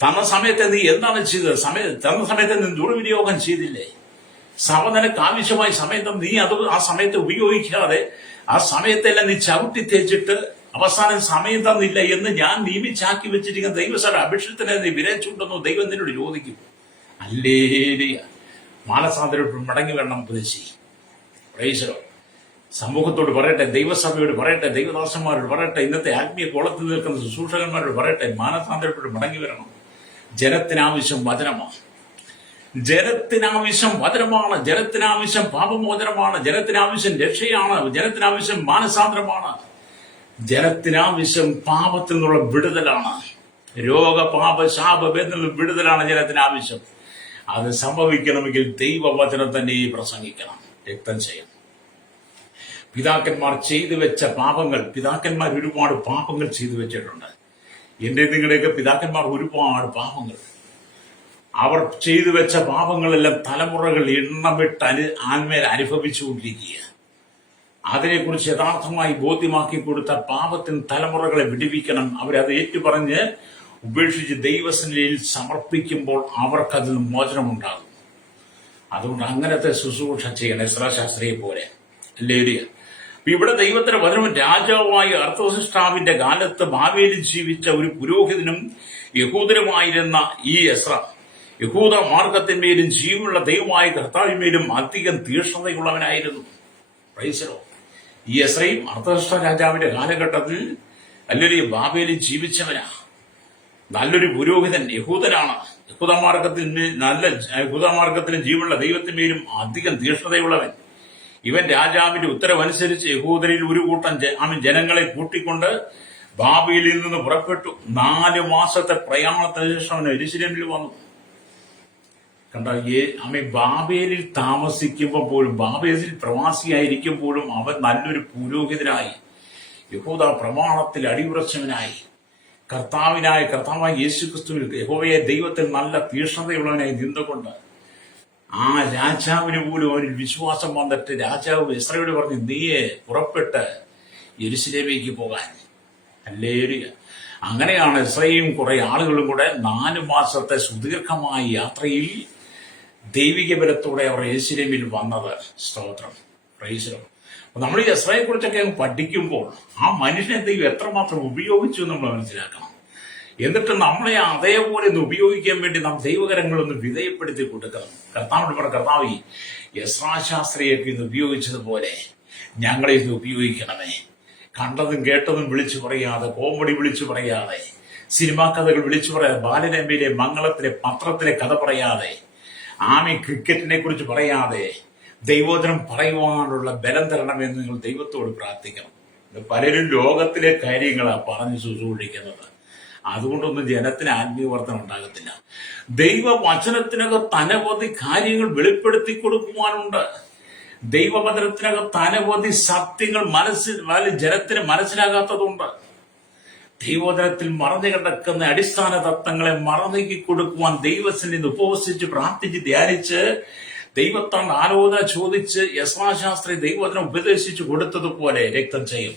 തന്ന സമയത്തെ നീ എന്താണ് ചെയ്തത്? തന്ന സമയത്തെ നീ ദുർവിനിയോഗം ചെയ്തില്ലേ? സഭ നിനക്ക് ആവശ്യമായ സമയത്ത് നീ അത് ആ സമയത്ത് ഉപയോഗിക്കാതെ ആ സമയത്തെല്ലാം നീ ചവിട്ടി തേച്ചിട്ട് അവസാനം സമയം തന്നില്ല എന്ന് ഞാൻ നിയമിച്ചാക്കി വെച്ചിരിക്കുന്ന ദൈവസഭ അഭിഷേകത്തിനെ നീ വിരച്ചുണ്ടെന്നോ ദൈവം നിന്നോട് ചോദിക്കും. അല്ലേലിയ. മാനസാന്തരപ്പെട്ട് മടങ്ങി വരണം ഉപദേശി. പ്രൈസലോ. സമൂഹത്തോട് പറയട്ടെ, ദൈവസഭയോട് പറയട്ടെ, ദൈവദാസന്മാരോട് പറയട്ടെ, ഇന്നത്തെ ആത്മീയ കോളത്തിൽ നിൽക്കുന്ന ശുശ്രൂഷകന്മാരോട് പറയട്ടെ, മാനസാന്തരപ്പെട്ട് മടങ്ങി വരണം. ജനത്തിനാവശ്യം വചനമാണ്. ജനത്തിനാവശ്യം വചനമാണ്. ജനത്തിനാവശ്യം പാപമോചനമാണ്. ജനത്തിനാവശ്യം രക്ഷയാണ്. ജനത്തിനാവശ്യം മാനസാന്തരമാണ്. ജനത്തിനാവശ്യം പാപത്തിൽ നിന്നുള്ള വിടുതലാണ്. രോഗ പാപ ശാപത്തിൽ വിടുതലാണ് ജനത്തിനാവശ്യം. അത് സംഭവിക്കണമെങ്കിൽ ദൈവവചനം തന്നെ പ്രസംഗിക്കണം, രക്തം ചെയ്യണം. പിതാക്കന്മാർ ചെയ്തു വെച്ച പാപങ്ങൾ, പിതാക്കന്മാർ ഒരുപാട് പാപങ്ങൾ ചെയ്തു വെച്ചിട്ടുണ്ട്. എന്റെ നിങ്ങളുടെയൊക്കെ പിതാക്കന്മാർ ഒരുപാട് പാപങ്ങൾ, അവർ ചെയ്തു വെച്ച പാപങ്ങളെല്ലാം തലമുറകൾ എണ്ണമിട്ട് ആന്മേൽ അനുഭവിച്ചുകൊണ്ടിരിക്കുക. അതിനെക്കുറിച്ച് യഥാർത്ഥമായി ബോധ്യമാക്കി കൊടുത്ത പാപത്തിന് തലമുറകളെ വിടുവിക്കണം. അവരത് ഏറ്റുപറഞ്ഞ് ഉപേക്ഷിച്ച് ദൈവസന്നിധിയിൽ സമർപ്പിക്കുമ്പോൾ അവർക്കതിൽ മോചനമുണ്ടാകും. അതുകൊണ്ട് അങ്ങനത്തെ ശുശ്രൂഷ ചെയ്യണം, എസ്രാശാസ്ത്രിയെ പോലെ. ലേലിയ. ഇവിടെ ദൈവത്തിന്റെ വചനം, രാജാവായ അർത്ഥസൃഷ്ടാവിന്റെ കാലത്ത് ബാബേലിൽ ജീവിച്ച ഒരു പുരോഹിതനും യഹൂദനുമായിരുന്ന ഈ എസ്ര യഹൂദ മാർഗത്തിന്മേലും ജീവനുള്ള ദൈവമായ കർത്താവിന്മേലും അധികം തീക്ഷ്ണതയുള്ളവനായിരുന്നു. പ്രൈസലോ. ഈ എസ്രയും അർത്ഥസൃഷ്ട രാജാവിന്റെ കാലഘട്ടത്തിൽ നല്ലൊരു ബാബേലിൽ ജീവിച്ചവനാ. നല്ലൊരു പുരോഹിതൻ, യഹൂദനാണ്. യഹൂദമാർഗത്തിലും ജീവനുള്ള ദൈവത്തിന്മേലും അധികം തീക്ഷ്ണതയുള്ളവൻ. ഇവൻ രാജാവിന്റെ ഉത്തരവനുസരിച്ച് യഹൂദരിൽ ഒരു കൂട്ടം ജനങ്ങളെ കൂട്ടിക്കൊണ്ട് ബാബേലിൽ നിന്ന് പുറപ്പെട്ടു. 4 മാസത്തെ പ്രയാണത്തിന് ശേഷം അവൻ യെരൂശലേമിൽ വന്നു. കണ്ടോ, ബാബേലിൽ താമസിക്കുമ്പോൾ പോലും, ബാബേലിൽ പ്രവാസിയായിരിക്കുമ്പോഴും അവൻ നല്ലൊരു പുരോഹിതനായി, യഹൂദ പ്രമാണത്തിൽ അടിയുറച്ചവനായി, കർത്താവായ യേശുക്രിസ്തുവിൽ യഹോവയെ ദൈവത്തിൽ നല്ല തീക്ഷ്ണതയുള്ളവനായി നിന്നുകൊണ്ട് ആ രാജാവിന് പോലും അവനിൽ വിശ്വാസം വന്നിട്ട് രാജാവ് എസ്രയോട് പറഞ്ഞു, നീയെ പുറപ്പെട്ട് യെരൂശലേമിലേക്ക് പോകാൻ. ഹല്ലേലൂയ. അങ്ങനെയാണ് എസ്രയും കുറെ ആളുകളും കൂടെ 4 മാസത്തെ സുദീർഘമായ യാത്രയിൽ ദൈവിക ബലത്തോടെ അവർ യെരൂശലേമിൽ വന്നത്. സ്തോത്രം, പ്രൈസലോ. നമ്മൾ ഈ എസ്രയെ കുറിച്ചൊക്കെ പഠിക്കുമ്പോൾ ആ മനുഷ്യനെ ദൈവം എത്രമാത്രം ഉപയോഗിച്ചു നമ്മൾ മനസ്സിലാക്കണം. എന്നിട്ട് നമ്മളെ അതേപോലെ ഒന്ന് ഉപയോഗിക്കാൻ വേണ്ടി നാം ദൈവകരങ്ങളൊന്ന് വിധേയപ്പെടുത്തി കൊടുക്കണം. കർത്താവിനോട് പറഞ്ഞ, കർത്താവ് എസ്രാശാസ്ത്രിയൊക്കെ ഇന്ന് ഉപയോഗിച്ചതുപോലെ ഞങ്ങളെ ഇന്ന് ഉപയോഗിക്കണമേ. കണ്ടതും കേട്ടതും വിളിച്ചു പറയാതെ, കോമഡി വിളിച്ചു പറയാതെ, സിനിമാ കഥകൾ വിളിച്ചു പറയാതെ, ബാലരമയിലെ മംഗളത്തിലെ പത്രത്തിലെ കഥ പറയാതെ, ക്രിക്കറ്റിനെ കുറിച്ച് പറയാതെ ദൈവോധനം പറയുവാനുള്ള ബലം തരണമെന്ന് നിങ്ങൾ ദൈവത്തോട് പ്രാർത്ഥിക്കണം. പലരും ലോകത്തിലെ കാര്യങ്ങളാണ് പറഞ്ഞ് ശുശ്രൂഷിക്കുന്നത്. അതുകൊണ്ടൊന്നും ജനത്തിന് ആത്മീയവർദ്ധനം ഉണ്ടാകത്തില്ല. ദൈവവചനത്തിനകത്ത് അനവധി കാര്യങ്ങൾ വെളിപ്പെടുത്തി കൊടുക്കുവാനുണ്ട്. ദൈവവചനത്തിനകത്ത് അനവധി സത്യങ്ങൾ ജനത്തിന് മനസ്സിലാകാത്തതുണ്ട്. ദൈവവചനത്തിൽ മറഞ്ഞു കിടക്കുന്ന അടിസ്ഥാന തത്വങ്ങളെ മറന്നേക്കി കൊടുക്കുവാൻ ദൈവസന്നിധി ഉപവസിച്ച് പ്രാർത്ഥിച്ച് ധ്യാനിച്ച് ദൈവത്തോട് ആലോചന ചോദിച്ച് യസ്രാശാസ്ത്രി ദൈവവചനം ഉപദേശിച്ചു കൊടുത്തതുപോലെ രക്തം ചെയ്യും.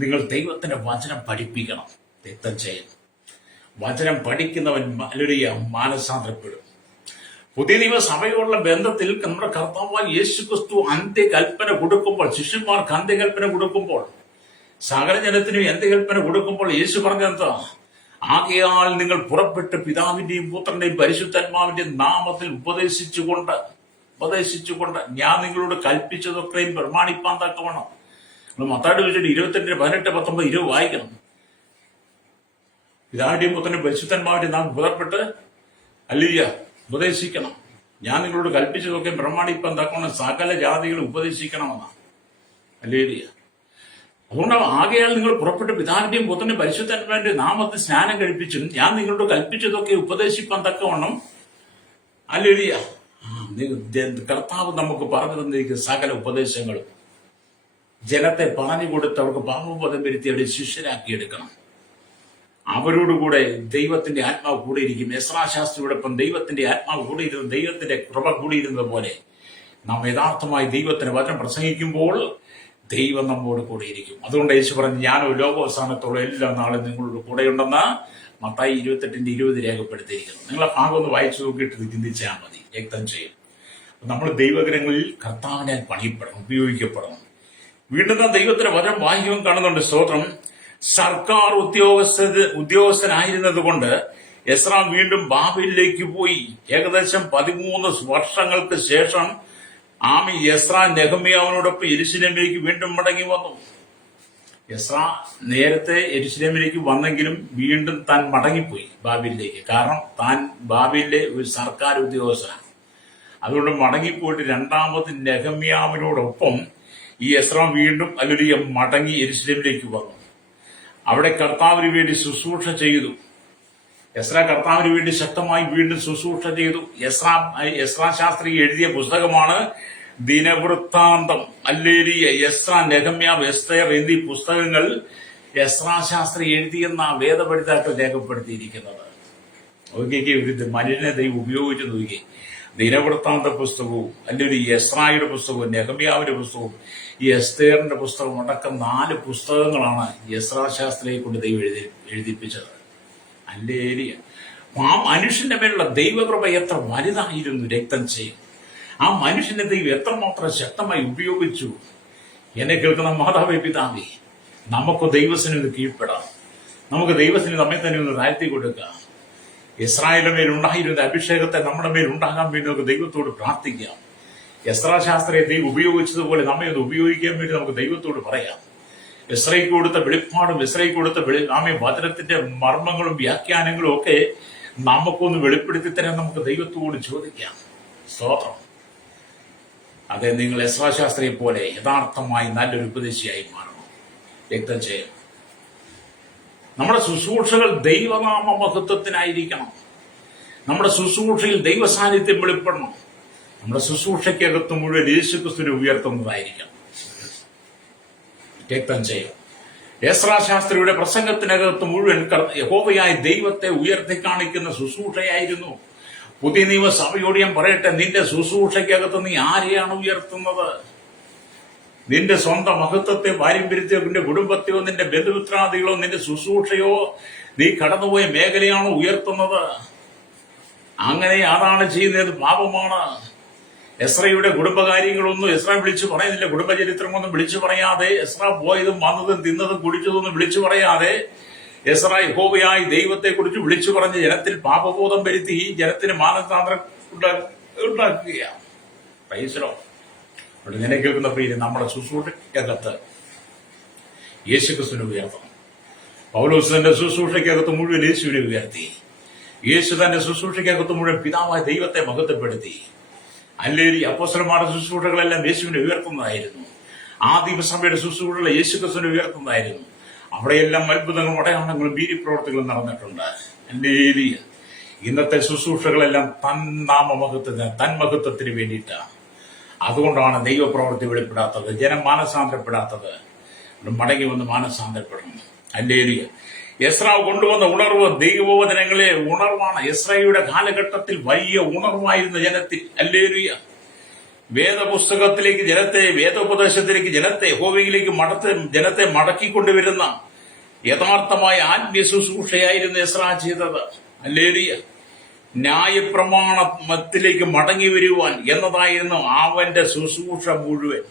നിങ്ങൾ ദൈവത്തിന്റെ വചനം പഠിപ്പിക്കണം. രക്തം ചെയ്യും. വചനം പഠിക്കുന്നവൻ മാനസാന്തരപ്പെടും. പുതിയ നിയമസഭയോടുള്ള ബന്ധത്തിൽ നമ്മുടെ കർത്താവായ യേശുക്രിസ്തു അന്ത്യകൽപ്പന കൊടുക്കുമ്പോൾ, ശിഷ്യന്മാർക്ക് അന്ത്യകൽപ്പന കൊടുക്കുമ്പോൾ, സകല ജനത്തിനും അന്ത്യകൽപ്പന കൊടുക്കുമ്പോൾ യേശു പറഞ്ഞെന്താ? ആകയാൽ നിങ്ങൾ പുറപ്പെട്ട് പിതാവിന്റെയും പുത്രന്റെയും പരിശുദ്ധാത്മാവിന്റെയും നാമത്തിൽ ഉപദേശിച്ചുകൊണ്ട് ഞാൻ നിങ്ങളോട് കൽപ്പിച്ചതൊക്കെയും പ്രമാണിപ്പാൻ തക്കവണ്ണം. മത്തായി വെച്ചിട്ട് 28:18-19 വായിക്കണം. പിതാവിന്റെയും പുത്രന്റെയും പരിശുദ്ധാത്മാവിന്റെയും നാം പുറപ്പെട്ട് ഉപദേശിക്കണം. ഞാൻ നിങ്ങളോട് കൽപ്പിച്ചതൊക്കെ പ്രമാണിപ്പാൻ തക്കവണ്ണം സകല ജാതികളെ ഉപദേശിക്കണമെന്നാണ്. ഹല്ലേലൂയ. അതുകൊണ്ട് ആകയാൽ നിങ്ങൾ പുറപ്പെട്ട് പിതാവിന്റെയും പുത്രന്റെയും പരിശുദ്ധാത്മാവിന്റെ നാമത്തിൽ സ്നാനം കഴിപ്പിച്ചും ഞാൻ നിങ്ങളോട് കൽപ്പിച്ചതൊക്കെ ഉപദേശിപ്പാൻ തക്കവണ്ണം. ഹല്ലേലൂയ. കർത്താവ് നമുക്ക് പറഞ്ഞു തന്നിരിക്കുന്ന സകല ഉപദേശങ്ങളും ജനത്തെ പറഞ്ഞു കൊടുത്ത് അവർക്ക് പാപബോധം വരുത്തി അവരെ ശിഷ്യരാക്കിയെടുക്കണം. അവരോടുകൂടെ ദൈവത്തിന്റെ ആത്മാവ് കൂടിയിരിക്കും. എസ്രാശാസ്ത്രിയോടൊപ്പം ദൈവത്തിന്റെ ആത്മാവ് കൂടിയിരുന്ന, ദൈവത്തിന്റെ കൃപ കൂടിയിരുന്നത് പോലെ നാം യഥാർത്ഥമായി ദൈവത്തിന്റെ വചനം പ്രസംഗിക്കുമ്പോൾ ദൈവം നമ്മോട് കൂടെയിരിക്കും. അതുകൊണ്ട് യേശു പറഞ്ഞു, ഞാനോ ലോകാവസാനത്തോളം എല്ലാ നാളും നിങ്ങളോട് കൂടെയുണ്ടെന്ന് മത്തായി 28:20 രേഖപ്പെടുത്തിയിരിക്കുന്നു. നിങ്ങൾ ആ ഭാഗം ഒന്ന് വായിച്ചു നോക്കിയിട്ട് ചിന്തിച്ചാൽ മതി. രക്തം ചെയ്യും. നമ്മൾ ദൈവഗ്രഹങ്ങളിൽ കർത്താവിനാൽ പണിയപ്പെടണം, ഉപയോഗിക്കപ്പെടണം. വീണ്ടും നാം ദൈവത്തിന്റെ വചനം വാക്യവും കാണുന്നുണ്ട്. സ്തോത്രം. സർക്കാർ ഉദ്യോഗസ്ഥനായിരുന്നത് കൊണ്ട് എസ്രാ വീണ്ടും ബാബേലിലേക്ക് പോയി. ഏകദേശം 13 വർഷങ്ങൾക്ക് ശേഷം എസ്രാ നെഹമ്യാവിനോടൊപ്പം യെരൂശലേമിലേക്ക് വീണ്ടും മടങ്ങി വന്നു. എസ്രാ നേരത്തെ യെരൂശലേമിലേക്ക് വന്നെങ്കിലും വീണ്ടും താൻ മടങ്ങിപ്പോയി ബാബേലിലേക്ക്. കാരണം താൻ ബാബേലിലെ ഒരു സർക്കാർ ഉദ്യോഗസ്ഥനാണ്. അതുകൊണ്ട് മടങ്ങിപ്പോയിട്ട് രണ്ടാമത് നെഹമ്യാവിനോടൊപ്പം ഈ എസ്രാ വീണ്ടും മടങ്ങി യെരൂശലേമിലേക്ക് വന്നു. അവിടെ കർത്താവിന് വേണ്ടി ശുശ്രൂഷ ചെയ്തു. എസ്രാ കർത്താവിന് വേണ്ടി ശക്തമായി വീണ്ടും ശുശ്രൂഷ ചെയ്തു. എസ്രാ ശാസ്ത്രി എഴുതിയ പുസ്തകമാണ് ദിനവൃത്താന്തം. എസ്രാ, നെഹമ്യാവ്, എസ്തേർ എന്നീ പുസ്തകങ്ങൾ എസ്രാ ശാസ്ത്രി എഴുതിയെന്ന വേദപഠിതാക്കൾ രേഖപ്പെടുത്തിയിരിക്കുന്നത്. മനുഷ്യനെ ദൈവം ഉപയോഗിച്ച് നോക്കി. ദിനവൃത്താന്ത പുസ്തകവും എസ്രായുടെ പുസ്തകവും നെഹമ്യാവിന്റെ പുസ്തകവും ഈ എസ്തേറിന്റെ പുസ്തകം അടക്കം 4 പുസ്തകങ്ങളാണ് എസ്രാ ശാസ്ത്രിയെ കൊണ്ട് ദൈവം എഴുതിപ്പിച്ചത്. ഹല്ലേലൂയ. ആ മനുഷ്യന്റെ മേലുള്ള ദൈവകൃപ എത്ര വലുതായിരുന്നു. രക്തം ചെയ്യും ആ മനുഷ്യനെ ദൈവം എത്രമാത്രം ശക്തമായി ഉപയോഗിച്ചു. എന്നെ കേൾക്കുന്ന മാതാവേ, പിതാവേ, നമുക്ക് ദൈവത്തിന് കീഴ്പ്പെടാം. നമുക്ക് ദൈവത്തിന് നമ്മെ തന്നെ ഒന്ന് താഴ്ത്തി കൊടുക്കാം. ഇസ്രായേലിന്റെ മേലുണ്ടായിരുന്ന അഭിഷേകത്തെ നമ്മുടെ മേൽ ഉണ്ടാകാൻ വേണ്ടി നമുക്ക് ദൈവത്തോട് പ്രാർത്ഥിക്കാം. എസ്രാ ശാസ്ത്രിയെ ദൈവം ഉപയോഗിച്ചതുപോലെ നമ്മെ ഒന്ന് ഉപയോഗിക്കാൻ വേണ്ടി നമുക്ക് ദൈവത്തോട് പറയാം. എസ്രയ്ക്ക് കൊടുത്ത വെളിപ്പാടും എസ്രയ്ക്ക് കൊടുത്ത വചനത്തിന്റെ മർമ്മങ്ങളും വ്യാഖ്യാനങ്ങളും ഒക്കെ നമുക്കൊന്ന് വെളിപ്പെടുത്തി തരാൻ നമുക്ക് ദൈവത്തോട് ചോദിക്കാം. സ്തോത്രം. അതെ, നിങ്ങൾ എസ്രാ ശാസ്ത്രിയെ പോലെ യഥാർത്ഥമായി നല്ലൊരു ഉപദേശിയായി മാറണം. രക്തം ചെയ്യണം. നമ്മുടെ ശുശ്രൂഷകൾ ദൈവനാമ മഹത്വത്തിനായിരിക്കണം. നമ്മുടെ ശുശ്രൂഷയിൽ ദൈവ സാന്നിധ്യം വെളിപ്പെടണം. നമ്മുടെ ശുശ്രൂഷയ്ക്കകത്ത് മുഴുവൻ യേശുക്രിസ്തുവിനെ ഉയർത്തുന്നതായിരിക്കണം. രക്തം ചെയ്യും. എസ്രാ ശാസ്ത്രിയുടെ പ്രസംഗത്തിനകത്ത് മുഴുവൻ യഹോവയായ ദൈവത്തെ ഉയർത്തി കാണിക്കുന്ന ശുശ്രൂഷയായിരുന്നു. പുതിയ നിയമസഭയോട് ഞാൻ പറയട്ടെ, നിന്റെ ശുശ്രൂഷയ്ക്കകത്ത് നീ ആരെയാണ് ഉയർത്തുന്നത്? നിന്റെ സ്വന്തം മഹത്വത്തെ, പാരമ്പര്യത്തെയോ, നിന്റെ കുടുംബത്തെയോ, നിന്റെ ബന്ധുമിത്രാദികളോ, നിന്റെ ശുശ്രൂഷയോ, നീ കടന്നുപോയ മേഖലയാണോ ഉയർത്തുന്നത്? അങ്ങനെ അതാണ് ചെയ്യുന്നത്. പാപമാണ്. എസ്രയുടെ കുടുംബകാര്യങ്ങളൊന്നും എസ്ര വിളിച്ചു പറയുന്നില്ല. കുടുംബചരിത്രമൊന്നും വിളിച്ചു പറയാതെ, എസ്ര പോയതും വന്നതും തിന്നതും കുടിച്ചതൊന്നും വിളിച്ചു പറയാതെ, എസ്ര യഹോവയായി ദൈവത്തെക്കുറിച്ച് വിളിച്ചു പറഞ്ഞ് ജനത്തിൽ പാപബോധം വരുത്തി ജനത്തിന് മാനസാന്തരം ഉണ്ടാക്കുകയാണ്. പൈസലോ അവിടെ നിന്നെ കേൾക്കുന്ന പ്രിയ, നമ്മുടെ ശുശ്രൂഷയ്ക്കകത്ത് യേശുക്രിസ്തുവിനെ ഉയർത്തണം. പൗലോസ് തന്റെ ശുശ്രൂഷയ്ക്കകത്ത് മുഴുവൻ യേശുവിനെ ഉയർത്തി. യേശു തന്റെ ശുശ്രൂഷയ്ക്കകത്ത് മുഴുവൻ പിതാവായ ദൈവത്തെ മഹത്വപ്പെടുത്തി. അപ്പോസ്തലന്മാരുടെ ശുശ്രൂഷകളെല്ലാം യേശുവിനെ ഉയർത്തുന്നതായിരുന്നു. ആദിമസഭയുടെ ശുശ്രൂഷകൾ യേശുക്രിസ്തുവിനെ ഉയർത്തുന്നതായിരുന്നു. അവിടെയെല്ലാം അത്ഭുതങ്ങളും അടയാളങ്ങളും വീര്യപ്രവർത്തികളും നടന്നിട്ടുണ്ട്. ഹല്ലേലൂയ. ഇന്നത്തെ ശുശ്രൂഷകളെല്ലാം തന്മഹത്വത്തിന് വേണ്ടിയിട്ടാണ്. അതുകൊണ്ടാണ് ദൈവപ്രവൃത്തി വെളിപ്പെടാത്തത്, ജനം മാനസാന്തരപ്പെടാത്തത്. മടങ്ങി വന്ന് മാനസാന്തരപ്പെടണം. ഹല്ലേലൂയ. എസ്രാ കൊണ്ടുവന്ന ഉണർവ് ദൈവവചനങ്ങളെ ഉണർവാണ്. എസ്രയുടെ കാലഘട്ടത്തിൽ വലിയ ഉണർവായിരുന്ന ജനത്തിൽ. ഹല്ലേലൂയ. വേദപുസ്തകത്തിലേക്ക് ജനത്തെ, വേദോപദേശത്തിലേക്ക് ജനത്തെ, യഹോവയിലേക്ക് ജനത്തെ മടക്കിക്കൊണ്ടുവരുന്ന യഥാർത്ഥമായ ആത്മീയ ശുശ്രൂഷയായിരുന്നു എസ്രാ ചെയ്തത്. ഹല്ലേലൂയ. ന്യായപ്രമാണത്തിലേക്ക് മടങ്ങി വരുവാൻ എന്നതായിരുന്നു അവന്റെ ശുശ്രൂഷ മുഴുവൻ.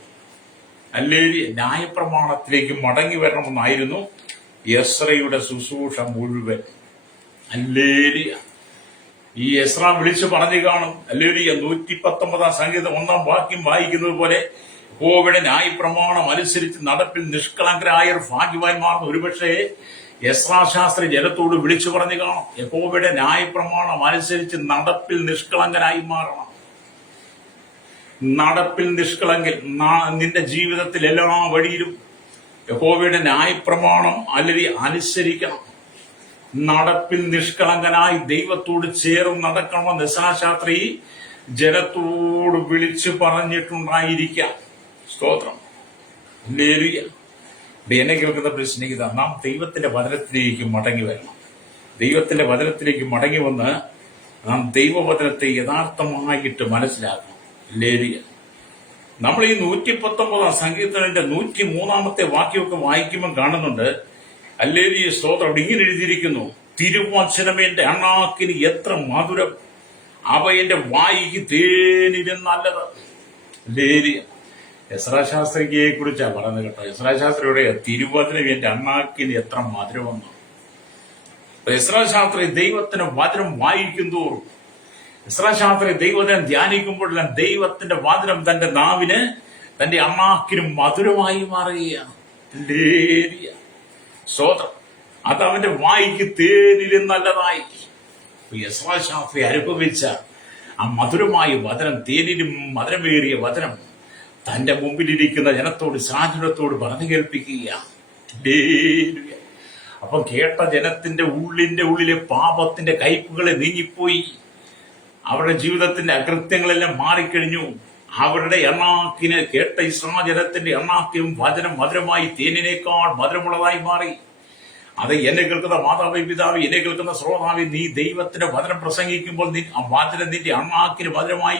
ഹല്ലേലൂയ. ന്യായപ്രമാണത്തിലേക്ക് മടങ്ങി വരണമെന്നായിരുന്നു എസ്രയുടെ ശുശ്രൂഷ മുഴുവൻ. ഹല്ലേലൂയ. ഈ എസ്ര വിളിച്ചു പറഞ്ഞു കാണും. ഹല്ലേലൂയ. 119 സംഗീതം 1 വാക്യം വായിക്കുന്നത് പോലെ, യഹോവയുടെ ന്യായപ്രമാണം അനുസരിച്ച് നടപ്പിൽ നിഷ്കളങ്കരായ ഭാഗ്യവാന്മാർ. ഒരുപക്ഷെ എസ്രാ ശാസ്ത്രി ജനത്തോട് വിളിച്ചു പറഞ്ഞു കാണും, യഹോവയുടെ ന്യായപ്രമാണം അനുസരിച്ച് നടപ്പിൽ നിഷ്കളങ്കരായി മാറണം. നടപ്പിൽ നിഷ്കളങ്കൻ. നിന്റെ ജീവിതത്തിൽ എല്ലാ വഴിയിലും യഹോവയുടെ ന്യായപ്രമാണം അനുസരിക്കണം. നടപ്പിൽ നിഷ്കളങ്കനായി ദൈവത്തോട് ചേർന്ന് നടക്കണമെന്ന് എസ്രാ ശാസ്ത്രി ജനത്തോട് വിളിച്ചു പറഞ്ഞിട്ടുണ്ടായിരിക്കാം. സ്തോത്രം. ഹല്ലേലൂയ. എന്നെ കേൾക്കുന്ന സ്നേഹിത, നാം ദൈവത്തിന്റെ വചനത്തിലേക്ക് മടങ്ങി വരണം. ദൈവത്തിന്റെ വചനത്തിലേക്ക് മടങ്ങി വന്ന് നാം ദൈവവചനത്തെ യഥാർത്ഥമായിട്ട് മനസ്സിലാക്കണം. ഹല്ലേലൂയ. നമ്മൾ ഈ 119 സംഗീതത്തിന്റെ 103 വാക്യമൊക്കെ വായിക്കുമ്പോൾ കാണുന്നുണ്ട്. ഹല്ലേലൂയ. സ്തോത്രം. അവിടെ ഇങ്ങനെ എഴുതിയിരിക്കുന്നു, തിരുവചനമേന്റെ അണ്ണാക്കിന് എത്ര മധുരം, അവ എന്റെ വായിക്ക് തേനിലും നല്ലത്. ലേരിയ എസ്രാ ശാസ്ത്രിയെ കുറിച്ചാ പറയുന്നത് കേട്ടോ. എസ്രാ ശാസ്ത്രിയുടെ തിരുവചനം എന്റെ അണ്ണാക്കിന് എത്ര മധുരമെന്ന്. എസ്രാ ശാസ്ത്രി ദൈവത്തിന്റെ വചനം വായിക്കും തോറും, എസ്രാ ശാസ്ത്രി ദൈവത്തിനെ ധ്യാനിക്കുമ്പോഴെല്ലാം ദൈവത്തിന്റെ വചനം തന്റെ നാവിന്, തന്റെ അണ്ണാക്കിനും മധുരമായി മാറുകയാണ്. സ്വതന്ത്രം അത് അവന്റെ വായിക്ക് തേനിലും നല്ലതായി. എസ്രാ ശാസ്ത്രി അനുഭവിച്ച ആ മധുരമായ വചനം, തേനിലും മധുരമേറിയ വചനം തന്റെ മുമ്പിലിരിക്കുന്ന ജനത്തോട്, സാധനത്തോട് പറഞ്ഞു കേൾപ്പിക്കുക. അപ്പം കേട്ട ജനത്തിന്റെ ഉള്ളിലെ പാപത്തിന്റെ കയ്പുകളെ നീങ്ങിപ്പോയി. അവരുടെ ജീവിതത്തിന്റെ അകൃത്യങ്ങളെല്ലാം മാറിക്കഴിഞ്ഞു. അവരുടെ എണ്ണാക്കിന്, കേട്ട ഇസ്രായേൽ എണ്ണാക്കിനും വചനം മധുരമായി തേനിനേക്കാൾ മധുരമുള്ളതായി മാറി. അത് എന്നെ കേൾക്കുന്ന മാതാവേ, പിതാവ്, എന്നെ കേൾക്കുന്ന ശ്രോതാവേ, നീ ദൈവത്തിന്റെ വചനം പ്രസംഗിക്കുമ്പോൾ ആ വചനം നിന്റെ അണ്ണാക്കിന് മധുരമായി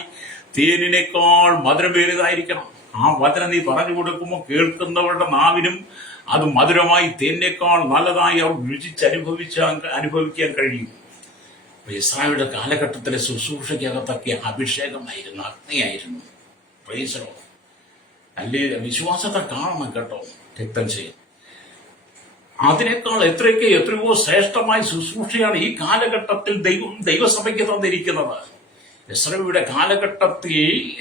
തേനിനേക്കാൾ മധുരമേറിയതായിരിക്കണം. ആ വചനം നീ പറഞ്ഞു കൊടുക്കുമ്പോൾ കേൾക്കുന്നവരുടെ നാവിനും അത് മധുരമായി തേനിനേക്കാൾ നല്ലതായി അവർ അനുഭവിക്കാൻ കഴിയും. ഇസ്രായേലിന്റെ കാലഘട്ടത്തിലെ ശുശ്രൂഷയ്ക്കകത്തൊക്കെ അഭിഷേകമായിരുന്നു, അഗ്നിയായിരുന്നു. പ്രൈസറോ അല്ലേ? വിശ്വാസത്തെ കാണണം കേട്ടോ. രക്തം ചെയ്യും അതിനേക്കാൾ എത്രയോ ശ്രേഷ്ഠമായ ശുശ്രൂഷയാണ് ഈ കാലഘട്ടത്തിൽ ദൈവസഭയ്ക്ക് തന്നിരിക്കുന്നത്. എസ്രായുടെ കാലഘട്ടത്തിൽ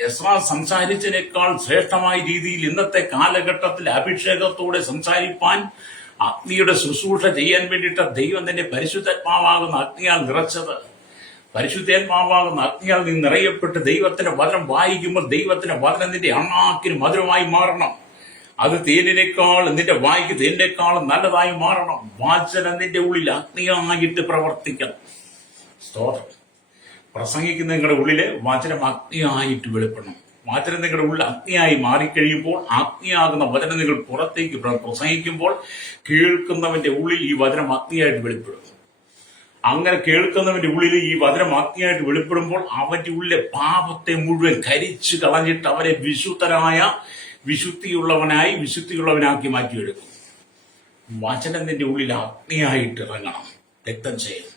എസ്രാ സംസാരിച്ചതിനേക്കാൾ ശ്രേഷ്ഠമായ രീതിയിൽ ഇന്നത്തെ കാലഘട്ടത്തിൽ അഭിഷേകത്തോടെ സംസാരിപ്പാൻ, അഗ്നിയുടെ ശുശ്രൂഷ ചെയ്യാൻ വേണ്ടിയിട്ട് ദൈവം തന്നെ പരിശുദ്ധാത്മാവാകുന്ന അഗ്നിയാൽ നിറച്ചത്. പരിശുദ്ധാത്മാവാകുന്ന അഗ്നിയാൽ നീ നിറയപ്പെട്ട് ദൈവത്തിന്റെ വചനം വായിക്കുമ്പോൾ ദൈവത്തിന്റെ വചനം നിന്റെ അണ്ണാക്കിന് മധുരമായി മാറണം. അത് തേനിനേക്കാൾ, നിന്റെ വായിക്ക് തേനിനേക്കാളും നല്ലതായി മാറണം. വചനം നിന്റെ ഉള്ളിൽ അഗ്നിയായിട്ട് പ്രവർത്തിക്കണം. സ്തോത്രം. പ്രസംഗിക്കുന്ന നിങ്ങളുടെ ഉള്ളില് വചനം അഗ്നിയായിട്ട് വെളിപ്പെടണം. വചനം നിങ്ങളുടെ ഉള്ളിൽ അഗ്നിയായി മാറിക്കഴിയുമ്പോൾ, അഗ്നിയാകുന്ന വചനം നിങ്ങൾ പുറത്തേക്ക് പ്രസംഗിക്കുമ്പോൾ കേൾക്കുന്നവന്റെ ഉള്ളിൽ ഈ വചനം അഗ്നിയായിട്ട് വെളിപ്പെടും. അങ്ങനെ കേൾക്കുന്നവന്റെ ഉള്ളിൽ ഈ വചനം അഗ്നിയായിട്ട് വെളിപ്പെടുമ്പോൾ അവന്റെ ഉള്ളിലെ പാപത്തെ മുഴുവൻ കരിച്ചു കളഞ്ഞിട്ട് അവരെ വിശുദ്ധിയുള്ളവനാക്കി മാറ്റിയെടുക്കും. വചനം നിന്റെ ഉള്ളിൽ അഗ്നിയായിട്ട് ഇറങ്ങണം. രക്തം ചെയ്യും.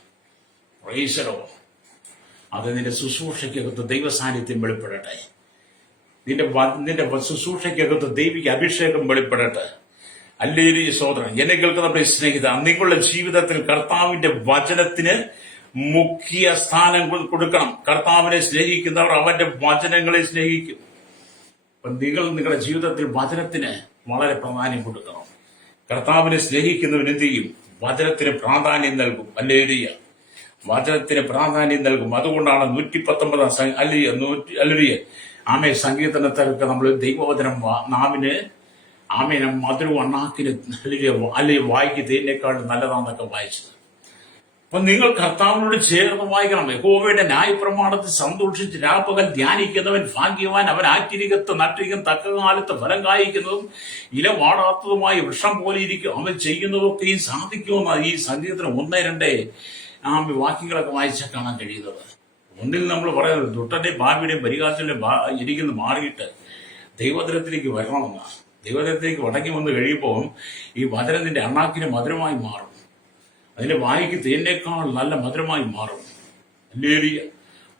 പ്രൈസലോ. അത് നിന്റെ ശുശ്രൂഷയ്ക്കകത്ത് ദൈവസാന്നിധ്യം വെളിപ്പെടട്ടെ. നിന്റെ ശുശ്രൂഷയ്ക്കകത്ത് ദൈവിക അഭിഷേകം വെളിപ്പെടട്ടെ. അല്ലേലൂയ. സഹോദരൻ, എന്നെ കേൾക്കുന്ന സ്നേഹിത, നിങ്ങളുടെ ജീവിതത്തിൽ കർത്താവിന്റെ വചനത്തിന് മുഖ്യ സ്ഥാനം കൊടുക്കണം. കർത്താവിനെ സ്നേഹിക്കുന്നവർ അവന്റെ വചനങ്ങളെ സ്നേഹിക്കും. നിങ്ങൾ നിങ്ങളുടെ ജീവിതത്തിൽ വചനത്തിന് വളരെ പ്രാധാന്യം കൊടുക്കണം. കർത്താവിനെ സ്നേഹിക്കുന്നവൻ എന്ത് ചെയ്യും? വചനത്തിന് പ്രാധാന്യം നൽകും. അല്ലേലൂയ. വചനത്തിന് പ്രാധാന്യം നൽകും. അതുകൊണ്ടാണ് 119 ആമേ സങ്കീർത്തനത്തിലൊക്കെ നമ്മൾ ദൈവവചനം നാവിന് മധുരവും അണ്ണാക്കിന് അല്ലെങ്കിൽ വായിക്ക് തേനേക്കാൾ നല്ലതാണെന്നൊക്കെ വായിച്ചത്. അപ്പൊ നിങ്ങൾ കർത്താവിനോട് ചേർന്ന് വായിക്കണം. യഹോവയുടെ ന്യായപ്രമാണത്തിൽ സന്തോഷിച്ച് രാപ്പകൽ ധ്യാനിക്കുന്നവൻ ഭാഗ്യവാൻ. അവൻ ആറ്റിരികത്ത് നട്ടിരിക്കും, തക്ക കാലത്ത് ഫലം കായ്ക്കുന്നതും ഇല വാടാത്തതുമായ വൃക്ഷം പോലെ ഇരിക്കും. അവൻ ചെയ്യുന്നതൊക്കെയും സാധിക്കുമെന്നാണ് ഈ സങ്കീർത്തനം 1-2 വാക്യങ്ങളൊക്കെ വായിച്ചാൽ കാണാൻ കഴിയുന്നത്. ഒന്നിൽ നമ്മൾ പറയുന്നത് ദുഷ്ടന്റെയും ഭാവിയുടെയും പരിഹാസത്തിന്റെയും ഇരിക്കുന്ന മാറിയിട്ട് ദൈവവചനത്തിലേക്ക് വരണമെന്നാണ്. ദൈവവചനത്തിലേക്ക് മടങ്ങി വന്ന് കഴിയുമ്പോൾ ഈ വചനം നിന്റെ അണ്ണാക്കിന് മധുരമായി മാറും. അതിന്റെ വായിക്ക് തേനേക്കാൾ നല്ല മധുരമായി മാറും. അല്ലേലൂയ.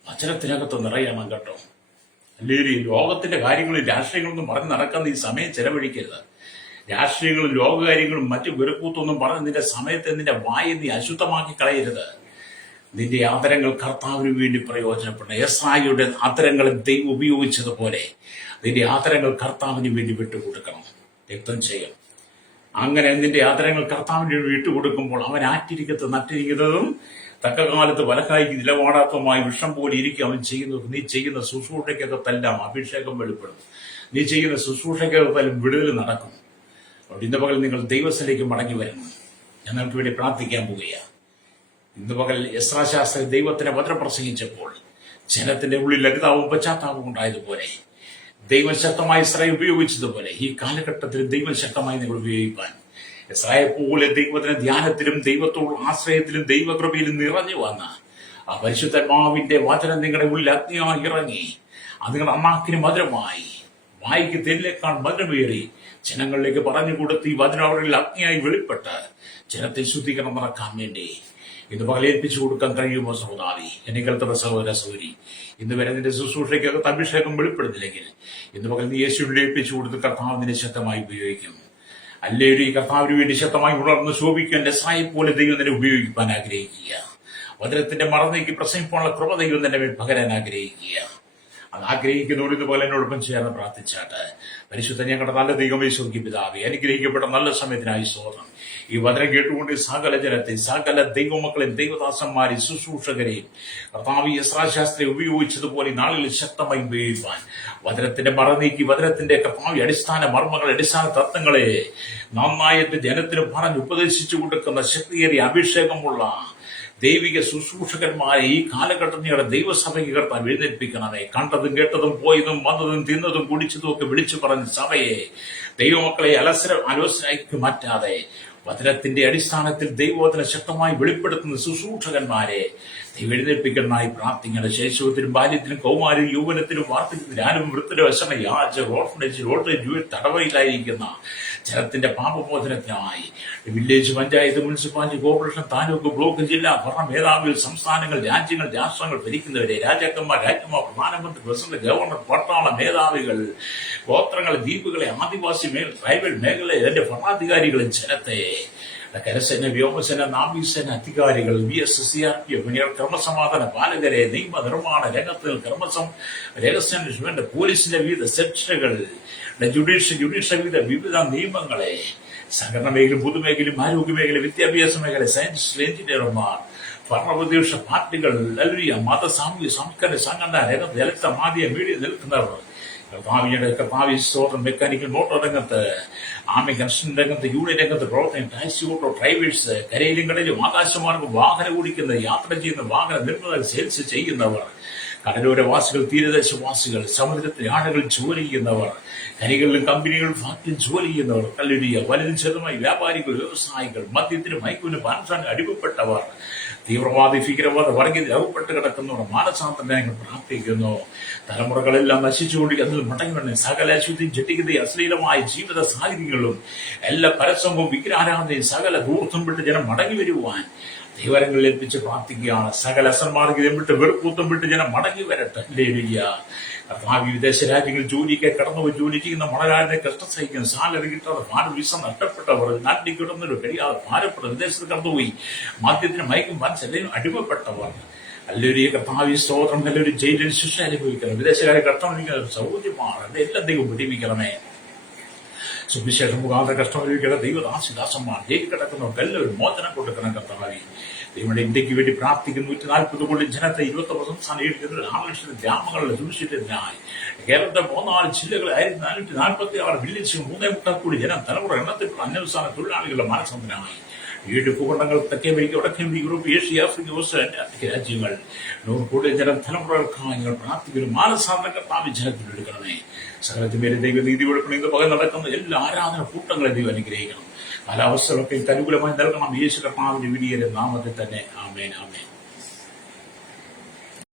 വചനത്തിനകത്ത് നിറയണം കേട്ടോ. അല്ലേലൂയ. ലോകത്തിന്റെ കാര്യങ്ങളും രാഷ്ട്രീയങ്ങളൊന്നും പറഞ്ഞ് നടക്കാൻ ഈ സമയം ചെലവഴിക്കരുത്. രാഷ്ട്രീയങ്ങളും ലോകകാര്യങ്ങളും മറ്റു വെറുക്കൂത്തൊന്നും പറഞ്ഞ് നിന്റെ സമയത്തെ, നിന്റെ വായെ നീ അശുദ്ധമാക്കി കളയരുത്. നിന്റെ ആദരങ്ങൾ കർത്താവിന് വേണ്ടി പ്രയോജനപ്പെടണം. യെസായിയുടെ ആദരങ്ങളെ ദൈവം ഉപയോഗിച്ചതുപോലെ നിന്റെ ആദരങ്ങൾ കർത്താവിന് വേണ്ടി വിട്ടുകൊടുക്കണം. രക്തം ചെയ്യും. അങ്ങനെ നിന്റെ ആദരങ്ങൾ കർത്താവിന് വേണ്ടി വിട്ടുകൊടുക്കുമ്പോൾ അവൻ ആറ്റിരിക്കത്ത് നട്ടിരിക്കുന്നതും തക്ക കാലത്ത് വലക്കായിക്ക് നിലപാടാത്തതുമായി വിഷം പോലെ ഇരിക്കും. അവൻ ചെയ്യുന്നത്, നീ ചെയ്യുന്ന ശുശ്രൂഷയ്ക്കകത്തെല്ലാം അഭിഷേകം വെളിപ്പെടും. നീ ചെയ്യുന്ന ശുശ്രൂഷയ്ക്കകത്തെല്ലാം വിടുതൽ നടക്കും. ഇന്ന് പകൽ നിങ്ങൾ ദൈവസ്ഥലേക്ക് മടങ്ങി വരണം. ഞങ്ങൾക്ക് വേണ്ടി പ്രാർത്ഥിക്കാൻ പോവുകയാണ്. ഇന്ന് പകൽ എസ്രാ ശാസ്ത്രി ദൈവത്തിന് വചനം പ്രസംഗിച്ചപ്പോൾ ജനത്തിന്റെ ഉള്ളിൽ ലളിതാവും പശ്ചാത്താപവും ഉണ്ടായതുപോലെ, ദൈവം ശക്തമായി ഇസ്രായേൽ ഉപയോഗിച്ചതുപോലെ ഈ കാലഘട്ടത്തിൽ ദൈവം ശക്തമായി നിങ്ങൾ ഉപയോഗിക്കാൻ, ഇസ്രായേൽ പോലെ ദൈവത്തിന് ധ്യാനത്തിലും ദൈവത്തോട് ആശ്രയത്തിലും ദൈവകൃപയിലും നിറഞ്ഞു വന്ന ആ പരിശുദ്ധാത്മാവിന്റെ വചനം നിങ്ങളുടെ ഉള്ളിൽ അഗ്നിയായി ഇറങ്ങി അത് നിങ്ങളുടെ അണ്ണാക്കിന് മധുരമായി, വായിക്ക് തേനിലേക്കാൾ മധുരമേറി ജനങ്ങളിലേക്ക് പറഞ്ഞു കൊടുത്ത് ഈ വചനം അവരിൽ അഗ്നിയായി വെളിപ്പെട്ട് ജനത്തെ ശുദ്ധീകരണം നടക്കാൻ വേണ്ടി ഇന്ന് പകലേൽപ്പിച്ചു കൊടുക്കാൻ കഴിയുമോ സഹോദാവി? എന്നെ കേൾക്കുന്ന സഹോദര സൗരി, ഇന്ന് വരെ നിന്റെ ശുശ്രൂഷയ്ക്കകത്ത് അഭിഷേകം വെളിപ്പെടുന്നില്ലെങ്കിൽ ഇന്ന് പകൽ നീ യേശുവിനെ ഏൽപ്പിച്ചു കൊടുത്ത് കർത്താവിനെ ശക്തമായി ഉപയോഗിക്കും. അല്ലെങ്കിൽ ഈ കർത്താവിന് വേണ്ടി ശക്തമായി ഉണർന്ന് ശോഭിക്കാൻ രസായി പോലെ ദൈവം തന്നെ ഉപയോഗിക്കാൻ ആഗ്രഹിക്കുക. വചനത്തിന്റെ മറന്നേക്ക് പ്രസംഗിക്കാനുള്ള കൃപ ദൈവം തന്നെ പകരാൻ ആഗ്രഹിക്കുക. അത് ആഗ്രഹിക്കുന്നതോട് ഇതുപോലെ എന്നോടൊപ്പം ചേർന്ന് പ്രാർത്ഥിച്ചാട്ട്. പരിശുദ്ധ ഞങ്ങളുടെ നല്ല ദൈവമേ സ്വർഗ്ഗീയ പിതാവേ, അനുഗ്രഹിക്കപ്പെട്ട നല്ല സമയത്തിനായി സ്തോത്രം. ഈ വചനം കേട്ടുകൊണ്ട് സകല ജനത്തെ, സകല ദൈവമക്കളെയും, ദൈവദാസന്മാരെയും, ശുശ്രൂഷകരെയും കർത്താവ് യസ്രാശാസ്ത്രി ഉപയോഗിച്ചതുപോലെ നാളുകളിൽ ശക്തമായി ഉപയോഗിക്കാൻ വചനത്തിന്റെ മറനീക്കി വചനത്തിന്റെ കർത്താവ് അടിസ്ഥാന മർമ്മങ്ങളെ, അടിസ്ഥാന തത്വങ്ങളെ നന്നായിട്ട് ജനത്തിന് പറഞ്ഞ് ഉപദേശിച്ചു കൊടുക്കുന്ന ശക്തിയേറിയ അഭിഷേകമുള്ള ദൈവിക ശുശ്രൂഷകന്മാരെ ഈ കാലഘട്ടത്തിയുടെ ദൈവസഭയ്ക്ക് കർത്താൻ എഴുന്നേൽപ്പിക്കണമേ. കണ്ടതും കേട്ടതും പോയതും വന്നതും തിന്നതും കുടിച്ചതും ഒക്കെ വിളിച്ചു പറഞ്ഞ സഭയെ, ദൈവമക്കളെ അലോസരാക്കി മാറ്റാതെ വചനത്തിന്റെ അടിസ്ഥാനത്തിൽ ദൈവവചനം ശക്തമായി വെളിപ്പെടുത്തുന്ന ശുശ്രൂഷകന്മാരെ ദൈവം എഴുന്നേൽപ്പിക്കണമായി പ്രാർത്ഥിക്കുന്ന ശൈശവത്തിലും ബാല്യത്തിലും കൗമാരും യൗവനത്തിലും വാർദ്ധക്യത്തിലും ആരും വൃത്തിയുടെ വശമ യാച ഓർഫനേജ് ഓൾട്ടേജ് തടവയിലായിരിക്കുന്ന ജനത്തിന്റെ പാപമോചനത്തിനായി village, panchayat, municipality, corporation, taluk, block, ജില്ല ഭരണ മേധാവികൾ, സംസ്ഥാനങ്ങൾ, രാജ്യങ്ങൾ, രാഷ്ട്രങ്ങൾ ഭരിക്കുന്നവരെ, രാജാക്കന്മാർ, രാജ്യമാർ, പ്രധാനമന്ത്രി, പ്രസിഡന്റ്, ഗവർണർ, പട്ടാള മേധാവികൾ, ഗോത്രങ്ങളെ, ദ്വീപുകളെ, ആദിവാസി ട്രൈബൽ മേഖലയെ, എന്റെ ഭരണാധികാരികളെ, ജനത്തെ, കരസേന, വ്യോമസേന, നാവികസേന അധികാരികൾ, BSCRPF, ക്രമസമാധാന പാലകരെ, നിയമ നിർമ്മാണ രംഗത്തിൽ രഹസ്യാന്വേഷണ പോലീസിന്റെ വിവിധ സെക്ഷനുകൾ, ജുഡീഷ്യൽ വിവിധ നിയമങ്ങളെ, സഹകരണ മേഖല, പൊതുമേഖലയും, ആരോഗ്യ മേഖല, വിദ്യാഭ്യാസ മേഖല, സയൻസ്, എഞ്ചിനീയർമാർ, ഭരണപ്രതിപക്ഷ പാർട്ടികൾ, മത, സാമൂഹ്യ, സംസ്കാര സംഘടന രംഗത്ത്, ചലച്ചിത്ര, മാധ്യമ, മീഡിയ നിൽക്കുന്നവർ, കർത്താവിന്റെ സ്തോത്രം, മെക്കാനിക്കൽ, മോട്ടോർ രംഗത്ത്, ആമി, കൺസ്ട്രക്ഷൻ രംഗത്ത്, യൂണിയൻ രംഗത്ത് പ്രവർത്തനം, ടാക്സി ഓട്ടോ ഡ്രൈവേഴ്സ്, കരയിലും കടലിലും ആകാശമാർഗം വാഹനം ഓടിക്കുന്ന, യാത്ര ചെയ്യുന്ന, വാഹന നിർമ്മാതാക്കൾ, സെയിൽസ് ചെയ്യുന്നവർ, കടലോരവാസികൾ, തീരദേശവാസികൾ, സമുദ്രത്തിൽ ആളുകൾ ജോലി ചെയ്യുന്നവർ, ഖനികളിലും കമ്പനികളിലും ഫാക്ടറിയിൽ ജോലി ചെയ്യുന്നവർ, കല്ലുടിയ വലുതും ചെറുതുമായി വ്യാപാരികൾ, വ്യവസായികൾ, മദ്യത്തിനും മയക്കുവിനും പാൻസാനും അടിമപ്പെട്ടവർ, തീവ്രവാദി, ഭീകരവാദ വർഗീയത്തിൽ അകപ്പെട്ട് കിടക്കുന്നവർ, മാനസാന്തരം ഞങ്ങൾ പ്രാർത്ഥിക്കുന്നു. തലമുറകളെല്ലാം നശിച്ചുകൊണ്ട് അതിൽ മടങ്ങി സകല അശുദ്ധിയും, ജട്ടികതയും, അശ്ലീലമായ ജീവിത സാഹചര്യങ്ങളും, എല്ലാ പരസ്യവും, വിഗ്രഹാരാധനയും, സകല ദൂർത്തും വിട്ട് ജനം മടങ്ങി വരുവാൻ ദൈവരങ്ങളിൽ ഏൽപ്പിച്ച് പ്രാർത്ഥിക്കുകയാണ്. സകല അസന്മാർഗം വിട്ട് വെറുപ്പൂത്തും വിട്ട് ജനം മടങ്ങി വരട്ടെ. കർത്താവ് വിദേശ രാജ്യങ്ങളിൽ ജോലിക്ക് കടന്നുപോയി ജോലി ചെയ്യുന്ന മണകാരനെ കഷ്ടം സഹിക്കുന്ന, സാലറി കിട്ടാതെ, വിസ നഷ്ടപ്പെട്ടവർ, നാട്ടിൽ കിടന്നൊരു കഴിയാതെ ഭാരപ്പെട്ട, വിദേശത്ത് കടന്നുപോയി മദ്യത്തിന് മയക്കും വൻസെല്ലിനും അടിമപ്പെട്ടവർ, നല്ലൊരു കർത്താവ് സ്തോത്രം, നല്ലൊരു ജയിലിൽ ശിക്ഷ അനുഭവിക്കണം, വിദേശകാരെ കഷ്ടമനുഭവിക്കുന്ന സൗകര്യമാണ്. എല്ലാം ദൈവം പിടിപ്പിക്കണമേ. സുവിശേഷം മുഖാന്തരം കഷ്ടമനുഭവിക്കുന്ന ദൈവദാസിദാസന്മാർ, ജയിലിൽ കിടക്കുന്നവർക്ക് എല്ലാവരും മോചനം കൊടുക്കണം. കർത്താവേ, ദൈവങ്ങളുടെ ഇന്ത്യക്ക് വേണ്ടി പ്രാർത്ഥിക്കുന്നു. 140 കോടി ജനത്തെ 29 സംസ്ഥാനം 7 ഗ്രാമങ്ങളുടെ സുരക്ഷിതത്തിനായി കേരളത്തെ 14 ജില്ലകളിൽ 1446 വില്ലേജുകൾ 3.3 കോടി ജനം തലമുറ എണ്ണത്തിലുള്ള അന്യസ്ഥാന തൊഴിലാളികളുടെ മനസ്സത്തിനായി 7 ഭൂഖണ്ഡങ്ങൾ, തെക്കേ അമേരിക്ക, വടക്കേ യൂറോപ്പ്, ഏഷ്യ, ആഫ്രിക്ക, ഓസ്ട്രേലിയ രാജ്യങ്ങൾ 100 കോടി ജനം തലമുറകൾക്കായി ഞങ്ങൾ പ്രാർത്ഥിക്കുന്നു. മാനസാന്തരം കർത്താവ് ജനത്തിലെടുക്കണമേ. സകലത്തിന്മേലെ ദൈവനീതി വെളുക്കണമെന്ന് പകൽ നടക്കുന്ന എല്ലാ ആരാധന കൂട്ടങ്ങളെ ദൈവം അനുഗ്രഹിക്കണം. കാലാവസ്ഥകളൊക്കെ അനുകൂലമായി നൽകണം. യേശു കർത്താവിന്റെ വിധിയുടെ നാമത്തിൽ തന്നെ. ആമേൻ, ആമേൻ.